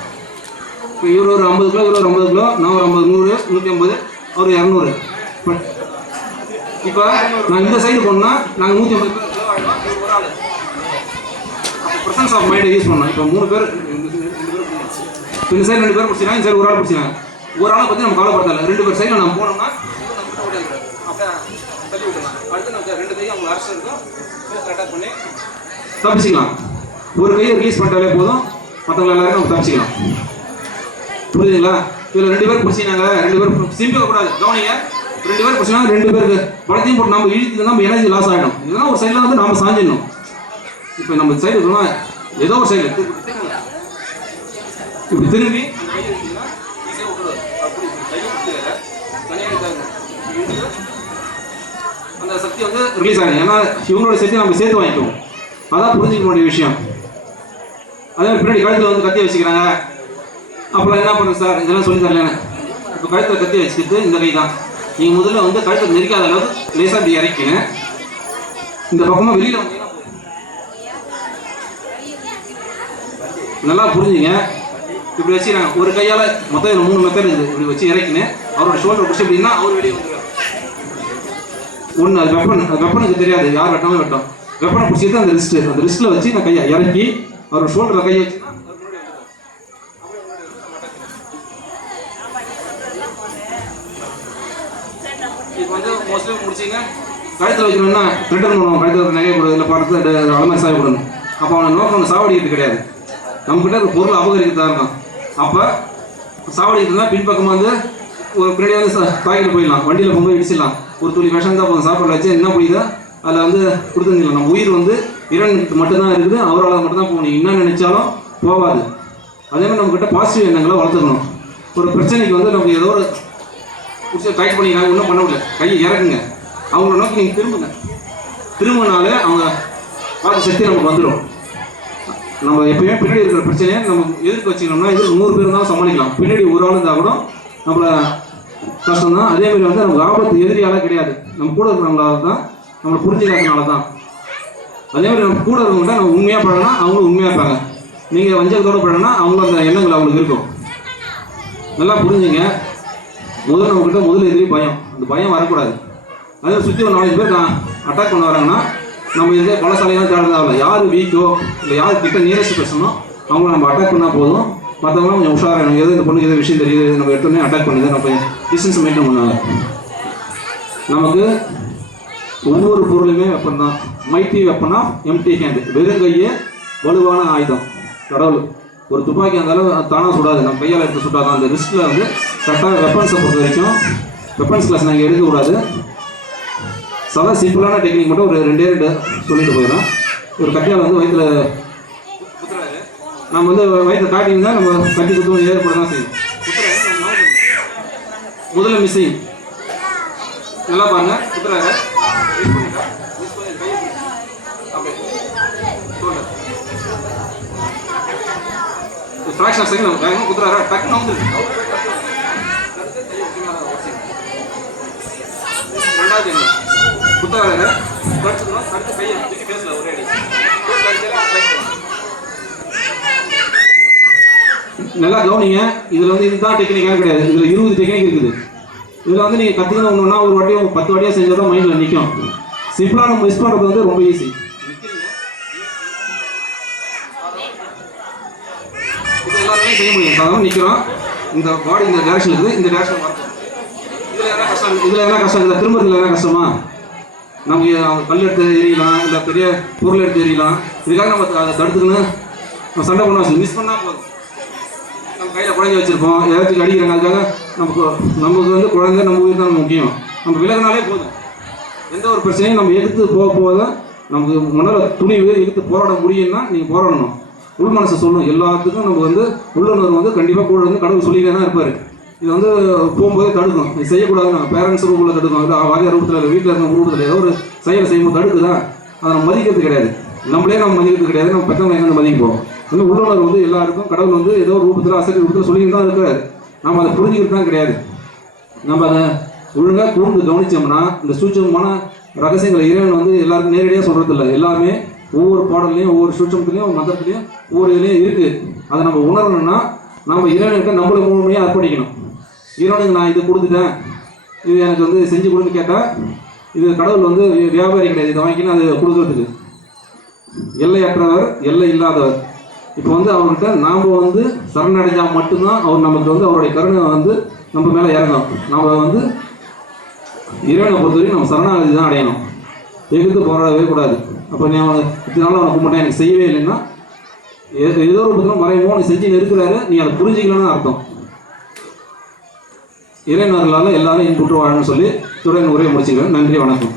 இப்போ இவர் ஒரு 50 கிலோ, இவர் ஒரு 50 கிலோ, நான் ஒரு 50, 100, 150, அவர் 200. இப்போ நான் இந்த சைடு போனால் நாங்கள் 150 கிலோ ஆகிடும். ஒரு ஆள் ப்ரெசன்ஸ் ஆஃப் மைண்டை யூஸ் பண்ணோம். இப்போ 3 பேர் இந்த சைடு 2 பேர் பிடிச்சினா, இந்த சைடு ஒரு ஆள் பிடிச்சினாங்க. ஒரு ஆளை பற்றி நம்ம கவலைப்படுத்தல. 2 பேர் சைடில் நம்ம போனோம்னா அப்படியே தள்ளி விட்டுலாம். அடுத்து நம்ம 2 கையும் அவங்க அரசு இருக்கும், அட்டாக் பண்ணி தப்பிச்சிக்கலாம். ஒரு கையை ரிலீஸ் பண்ணிட்டாலே போதும், மற்றவங்க எல்லாரும் நம்ம தப்பிச்சிக்கலாம். புரியுதுங்களா? இதில் 2 பேர் பிடிச்சினாங்க, 2 பேர் சிம்பிள் கூடாது. கவனிங்க, 2 பேர் பிடிச்சினா 2 பேருக்கு பழத்தையும் போட்டு நம்ம இழுத்து நம்ம எனர்ஜி லாஸ் ஆகிடும். இதெல்லாம் ஒரு சைடில் வந்து நம்ம சாஞ்சிடணும். இப்போ நம்ம சைடு இருக்கோம்னா ஏதோ ஒரு சைடு இப்படி திரும்பி அந்த சக்தி வந்து ரிலீஸ் ஆகும். ஏன்னா இவங்களோட சக்தி நம்ம சேர்த்து வாங்கிக்குவோம். அதான் புரிஞ்சுக்க வேண்டிய விஷயம். அதே மாதிரி பின்னாடி கழுத்தில் வந்து கத்தி வச்சுக்கிறாங்க. அப்புறம் என்ன பண்ணுங்க சார், இதெல்லாம் சொல்லி தரலன்னு. இப்போ கழுத்தில் கத்தி வச்சுக்கிட்டு இந்த கை தான் நீங்கள் முதல்ல வந்து கழுத்தை நெரிக்காத அளவுக்கு லேசாக அப்படி இறக்கினேன். இந்த பக்கமாக வெளியில் வந்து நல்லா புரிஞ்சுங்க. இப்படி வச்சுக்கிறாங்க. ஒரு கையால் மொத்தம் 3 மெத்தட் இருக்குது. இப்படி வச்சு இறக்கினேன். அவரோட ஷோல்டர் பிடிச்சி அப்படின்னா அவர் வெளியே வந்துடுவார். ஒன்று அது வெப்பன், அது வெப்பனுக்கு தெரியாது, யார் வெட்டாலும் வெட்டும். வெப்பனை பிடிச்சிட்டு அந்த ரிஸ்ட்டில் வச்சு நான் கையை இறக்கி அவரோட ஷோல்டரில் கையை வச்சுன்னா இப்போ வந்து மோஸ்ட்லி முடிச்சிங்க. கழுத்தில் வைக்கணும்னா ரிட்டர்ன் பண்ணுவோம். கழுத்தில் நிறைய கொடுது, இல்லை படத்தில் அலமாரி சாவி கொடுங்க. அப்போ அவனை நோக்கம் சாவடிக்கிறது கிடையாது, நம்மகிட்ட ஒரு பொருள் அபகரிக்கிறதா இருக்கும். அப்போ சாவடிக்கிறதுனா பின்பக்கமாக வந்து ஒரு பின்னாடி வந்து தாக்கிட்டு போயிடலாம், வண்டியில் போகும்போது இடிச்சிடலாம். ஒரு துளி விஷம் தான் போதும், சாப்பாடு வச்சு என்ன புரியுதோ அதில் வந்து கொடுத்துருந்தீங்களா. நம்ம உயிர் வந்து இறைவனுக்கு மட்டும்தான் இருக்குது, அவரால் மட்டும்தான் போகணும். என்ன நினைச்சாலும் போகாது. அதேமாதிரி நம்மக்கிட்ட பாசிட்டிவ் எண்ணங்களை வளர்த்துக்கணும். ஒரு பிரச்சனைக்கு வந்து நமக்கு ஏதோ ஒரு பிடிச்சி டைட் பண்ணிக்கிறாங்க, ஒன்றும் பண்ண முடியல, கையை இறக்குங்க, அவங்கள நோக்கி நீங்கள் திரும்புங்க. திரும்பினாலே அவங்க பார்த்து சக்தி நமக்கு வந்துடும். நம்ம எப்பயுமே பின்னாடி இருக்கிற பிரச்சனையை நம்ம எதிர்க்க வச்சுக்கணும்னா இது 100 பேர் தான் சமாளிக்கலாம். பின்னாடி ஒரு ஆள் இருந்தால் கூட நம்மளை கஷ்டம் தான். அதேமாதிரி வந்து நமக்கு ஆபத்து எதிரியாலாம் கிடையாது, நம்ம கூட இருக்கிறவங்களால தான், நம்மளை புரிஞ்சுக்காதனால தான். அதேமாதிரி நம்ம கூட இருக்கிறவங்கள்ட்ட நம்ம உண்மையாக பழகினா அவங்களும் உண்மையாக இருப்பாங்க. நீங்கள் வஞ்சகத்தோடு பழகினா அவங்களும் அந்த எண்ணங்கள் அவங்களுக்கு இருக்கும். நல்லா புரிஞ்சுங்க. நம்மக்கிட்ட முதல் எதிரி பயம். அந்த பயம் வரக்கூடாது. அதே சுற்றி ஒரு 4 பேர் அட்டாக் பண்ண வராங்கன்னா நம்ம இதே பலசாலையாக தேடுறதாவில் யார் வீக்கோ இல்லை யார் கிட்ட நியரஸ்ட் பேசணும் அவங்கள நம்ம அட்டாக் பண்ணால் போதும். மற்றவங்களாம் கொஞ்சம் உஷாராக எனக்கு எது இந்த பொண்ணுக்கு எது விஷயம் தெரியுது, நம்ம எடுத்தோடனே அட்டாக் பண்ணுது, நம்ம டிஸ்டன்ஸ் மெயின்டைன் பண்ணாங்க. நமக்கு ஒவ்வொரு பொருளுமே வெப்பன் தான். மைட்டி வெப்பனா எம்டி ஹேண்டு, வெறும் கையே வலுவான ஆயுதம். கடவுள் ஒரு துப்பாக்கி இருந்தாலும் தானாக சுடாது, நம்ம கையால் எடுத்து சுட்டாதான். அந்த ரிஸ்கில் வந்து கரெக்டாக வெப்பன்ஸை பொறுத்த வரைக்கும் வெப்பன்ஸ் கிளாஸ் நாங்கள் எடுக்கக்கூடாது. சதா சிம்பிளான டெக்னிக் மட்டும் ஒரு 2 சொல்லிட்டு போயிடலாம். ஒரு கட்டியால் வந்து வயிற்றில் குத்துறாரு, நம்ம வந்து வயிற்றில் காட்டிங்கன்னா நம்ம கட்டி குத்துவோம், ஏற்பட தான் செய்யும். குத்துறாரு, முதல்ல மிஸ்ஸிங். நல்லா பாருங்க, குத்துறாரு, ஃப்ராக்ஷன் செகண்ட் நம்ம வேகமாக குத்துறாரு, டக்குன்னு வந்துருக்கு. ரெண்டாவது குத்துறாரு, அடுத்து கையை தூக்கி பேசல ஒரே அடி. நல்லா கவனிங்க. இதில் வந்து இதுதான் டெக்னிக்காக கிடையாது, இதில் 20 டெக்னிக் இருக்குது. இதில் வந்து நீங்கள் கற்றுக்கணும் ஒன்றுனா ஒரு வாட்டியும் 10 வாட்டியாக செஞ்சால் தான் மைண்டில் நிற்கும். சிம்பிளாக நம்ம மிஸ் பண்ணுறது வந்து ரொம்ப ஈஸி. இது எல்லாருமே செய்ய முடியும். சாதாரண நிற்கிறோம், இந்த பாடி இந்த டேரக்ஷன் இருக்குது, இந்த டேரக்ஷன் வரணும். இதில் என்ன கஷ்டம் இருக்குது? திரும்பத்தில் என்ன கஷ்டமா? நமக்கு அவங்க கல் எடுத்து எறியலாம், இல்லை பெரிய பொருள் எடுத்து எறியலாம். இதுக்காக நம்ம அதை தடுத்துக்கணும், நம்ம சண்டை பண்ண வச்சு மிஸ் பண்ணால் போதும். நம்ம கையில் குழந்தை வச்சுருப்போம், ஏதாச்சும் அடிக்கிறாங்க, அதுக்காக நமக்கு வந்து குழந்தை நம்ம உயிர் தான் முக்கியம். நம்ம விலகினாலே போதும். எந்த ஒரு பிரச்சனையும் நம்ம எதிர்த்து போக தான் நமக்கு முன்னால் துணிவு எதிர்த்து போராட முடியும்னா நீங்கள் போராடணும். உள் மனசை சொல்லணும். எல்லாத்துக்கும் நம்ம வந்து உள்ளுணர்வு வந்து கண்டிப்பாக கூட வந்து கடவுள் சொல்லிட்டே தான் இருப்பார். இது வந்து போகும்போதே தடுக்கும். இது செய்யக்கூடாது. நாங்கள் பேரண்ட்ஸ் ரூபில் தடுக்கும், இல்லை வாரியார் ரூபத்தில், இல்லை வீட்டில் இருக்க ரூபத்தில் ஏதோ ஒரு செயலை செய்யும்போது தடுக்குதான். அதை நம்ம மதிக்கிறது கிடையாது. நம்மளே நம்ம மதிக்கிறது கிடையாது. நம்ம பெற்றவங்க எங்கே மதிப்போம். இன்னும் உள்ளுணர்வு வந்து எல்லாருக்கும் கடவுள் வந்து ஏதோ ஒரு ரூபத்தில் அசரி ரூபத்தில் சொல்லிட்டு தான் இருக்கிறாரு. நம்ம அதை புரிஞ்சுக்கிட்டு தான் கிடையாது. நம்ம அதை ஒழுங்காக கூர்ந்து கவனித்தோம்னா இந்த சூட்சமான ரகசியங்களை இறைவன் வந்து எல்லாருக்கும் நேரடியாக சொல்கிறது இல்லை. எல்லாமே ஒவ்வொரு பாடல்லையும், ஒவ்வொரு சூட்சமத்துலையும், மந்திரத்துலையும், ஒவ்வொரு இதுலேயும் இருக்குது. அதை நம்ம உணரணும்னா நம்ம இறைவனுக்கு நம்மளை முழுமையாக அர்ப்பணிக்கணும். இறைவனுக்கு நான் இது கொடுத்துட்டேன், இது எனக்கு வந்து செஞ்சு கொடுன்னு கேட்டால் இது கடவுள் வந்து வியாபாரி கிடையாது. இதை வாங்கிக்கின்னு அது கொடுக்குறதுக்கு எல்லையற்றவர், எல்லை இல்லாதவர். இப்போ வந்து அவர்கிட்ட நாம் வந்து சரணடைஞ்சால் மட்டும்தான் அவர் நமக்கு வந்து அவருடைய கருணை வந்து நம்ம மேலே இறங்கும். நம்ம வந்து இறைவனை பொறுத்தவரைக்கும் நம்ம சரணாகதி தான் அடையணும். எதிர்த்து போராடவே கூடாது. அப்போ நீ அவனை இத்தனால அவனை கும்பிட்டேன் எனக்கு செய்யவே இல்லைன்னா ஏதோ ஒரு பத்திரம் மறைமோ நீ செஞ்சு இருக்கிறாரு, நீ அதை புரிஞ்சிக்கலன்னு அர்த்தம். இறைவர்களால் எல்லாரும் இன்புற்று வாழணும்னு சொல்லி தொடர்ந்து உரையை முடிச்சுக்கிறேன். நன்றி, வணக்கம்.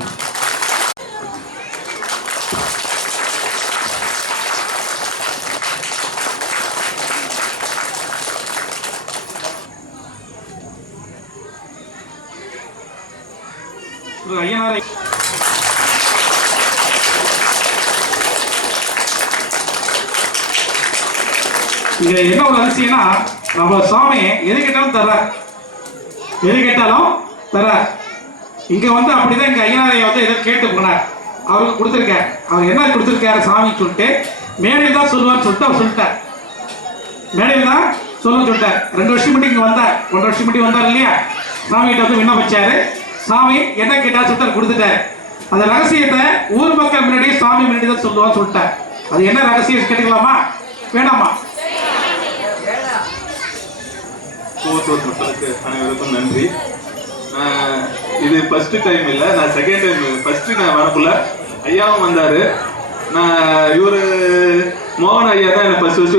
ஐயனாரை இங்க என்ன ஒரு அதிசயம்னா, நம்ம சுவாமி எது கேட்டாலும் தர, எது கேட்டாலும் தர. இங்க வந்து அப்படிதான் இங்க ஐயனாரைய வந்து எதை கேட்டு போனார், அவருக்கு கொடுத்துருக்கார். அவர் என்ன கொடுத்துருக்காரு சாமி சொல்லிட்டு மேடையில் தான் சொல்லுவான்னு சொல்லிட்டு அவர் சொல்லிட்டார். மேடையில் தான் சொல்லுன்னு சொல்லிட்டார். 2 வருஷம் மட்டும் இங்க வந்தார், 1.5 வருஷம் மட்டும் வந்தார் இல்லையா? சாமி கிட்ட வந்து விண்ணப்பிச்சாரு. சாமி என்ன கேட்டா சொல்லிட்டார், கொடுத்துட்டாரு. அந்த ரகசியத்தை ஊர் மக்கள் முன்னாடி சாமி முன்னாடி தான் சொல்லுவான்னு சொல்லிட்டார். அது என்ன ரகசியம் கேட்டுக்கலாமா வேணாமா? கோத்தூர் மக்களுக்கு அனைவருக்கும் நன்றி. இது ஃபர்ஸ்ட் டைம் இல்லை, நான் செகண்ட் டைம். ஃபர்ஸ்ட் நான் வரக்குள்ள ஐயாவும் வந்தாரு. நான் இவரு மோகன் ஐயா தான் என்னை ஃபர்ஸ்ட்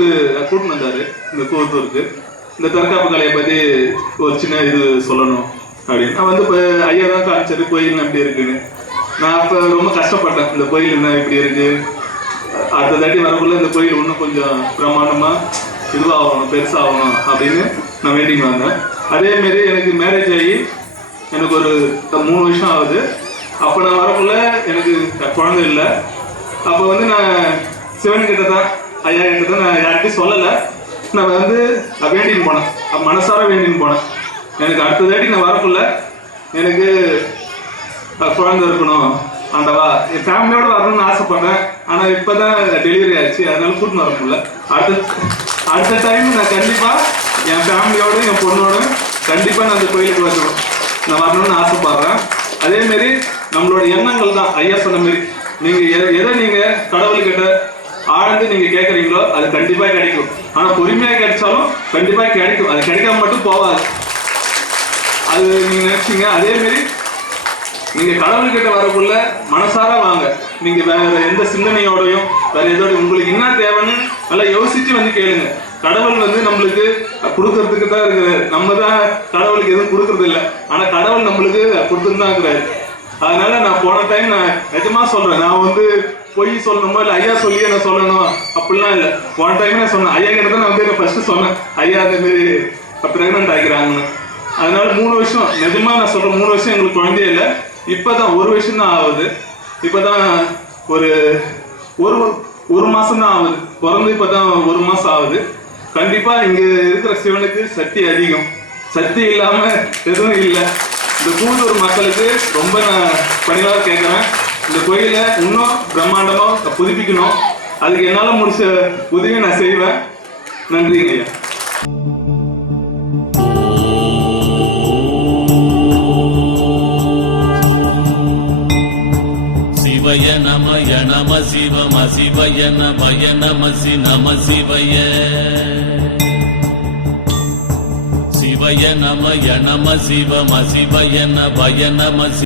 கூட்டின்னு வந்தாரு இந்த கோத்தூருக்கு. இந்த தற்காப்பு கலையை பற்றி ஒரு சின்ன இது சொல்லணும் அப்படின்னு. நான் வந்து இப்போ ஐயா தான் காமிச்சது கோயில் எப்படி இருக்குன்னு. நான் அப்போ ரொம்ப கஷ்டப்பட்டேன், இந்த கோயில் என்ன இப்படி இருக்கு. அடுத்த தாட்டி வரக்குள்ள இந்த கோயில் இன்னும் கொஞ்சம் பிரமாண்டமாக இதுவாகணும், பெருசாகணும் அப்படின்னு நான் வேண்டிங்க வந்தேன். அதேமாரி எனக்கு மேரேஜ் ஆகி எனக்கு ஒரு 3 வருஷம் ஆகுது. அப்போ நான் வரக்குள்ள எனக்கு குழந்தை இல்லை. அப்போ வந்து நான் சிவன்கிட்ட தான், ஐயா கிட்ட தான், நான் யார்கிட்டையும் சொல்லலை. நான் வந்து வேண்டின்னு போனேன், மனசார வேண்டின்னு போனேன். எனக்கு அடுத்த தாட்டி நான் வரக்குள்ள எனக்கு குழந்தை இருக்கணும் ஆண்டவா, என் ஃபேமிலியோட வரணும்னு ஆசைப்பட்டேன். ஆனால் இப்போ தான் டெலிவரி ஆச்சு, அதனால கூட்டின்னு வர முடியல. அடுத்த டைம் நான் கண்டிப்பாக என் ஃபேமிலியோட என் பொண்ணோட கண்டிப்பாக நான் அந்த கோயிலுக்கு வரணும், நான் வரணும்னு ஆசைப்படுறேன். அதேமாரி நம்மளோட எண்ணங்கள் தான் ஐயா சொன்ன மாரி, நீங்கள் எதை நீங்கள் கடவுள்கிட்ட ஆழ்ந்து நீங்கள் கேட்குறீங்களோ அது கண்டிப்பாக கிடைக்கும். ஆனால் பொறுமையாக கிடைச்சாலும் கண்டிப்பாக கிடைக்கும். அது கிடைக்காம மட்டும் போகாது, அது நீங்கள் நினச்சிங்க. அதேமாரி நீங்கள் கடவுள்கிட்ட வரக்குள்ள மனசார வாங்க. நீங்கள் வேற எந்த சிந்தனையோடையும் வேற எதோட உங்களுக்கு என்ன தேவைன்னு நல்லா யோசிச்சு வந்து கேளுங்க. கடவுள் வந்து நம்மளுக்கு கொடுக்கறதுக்கு தான் இருக்கிறாரு. நம்ம தான் கடவுளுக்கு எதுவும் கொடுக்கறது இல்லை. ஆனால் கடவுள் நம்மளுக்கு கொடுத்துட்டு தான் இருக்கிறாரு. அதனால நான் போன டைம் நான் நிஜமா சொல்றேன், நான் வந்து பொய் சொல்லணுமோ இல்லை ஐயா சொல்லியே நான் சொல்லணும் அப்படிலாம் இல்லை. போன டைம் நான் சொன்னேன், ஐயா கிட்ட தான் நான் வந்து ஃபர்ஸ்ட் சொன்னேன், ஐயா அதே மாதிரி பிரெக்னன்ட் ஆகிக்கிறாங்கன்னு. அதனால 3 வருஷம் நிஜமா நான் சொல்றேன், 3 வருஷம் எங்களுக்கு குழந்தையே இல்லை. இப்போதான் 1 வருஷம் தான் ஆகுது. இப்போதான் ஒரு மாசம் தான் ஆகுது, பிறந்து இப்போதான் 1 மாசம் ஆகுது. கண்டிப்பா இங்க இருக்கிற சிவனுக்கு சக்தி அதிகம், சக்தி இல்லாம எதுவும் இல்லை. இந்த கூந்தூர் மக்களுக்கு ரொம்ப நான் பணிவாக கேட்குறேன், இந்த கோயிலை இன்னும் பிரம்மாண்டமா புதுப்பிக்கணும். அதுக்கு என்னால் முடிச்ச உதவியை நான் செய்வேன். நன்றிங்க ஐயா. சிவய நமய நம சிவம சிவய நமய நமசி நம சிவய சிவய நமய நம சிவம சிவய நமய நமசி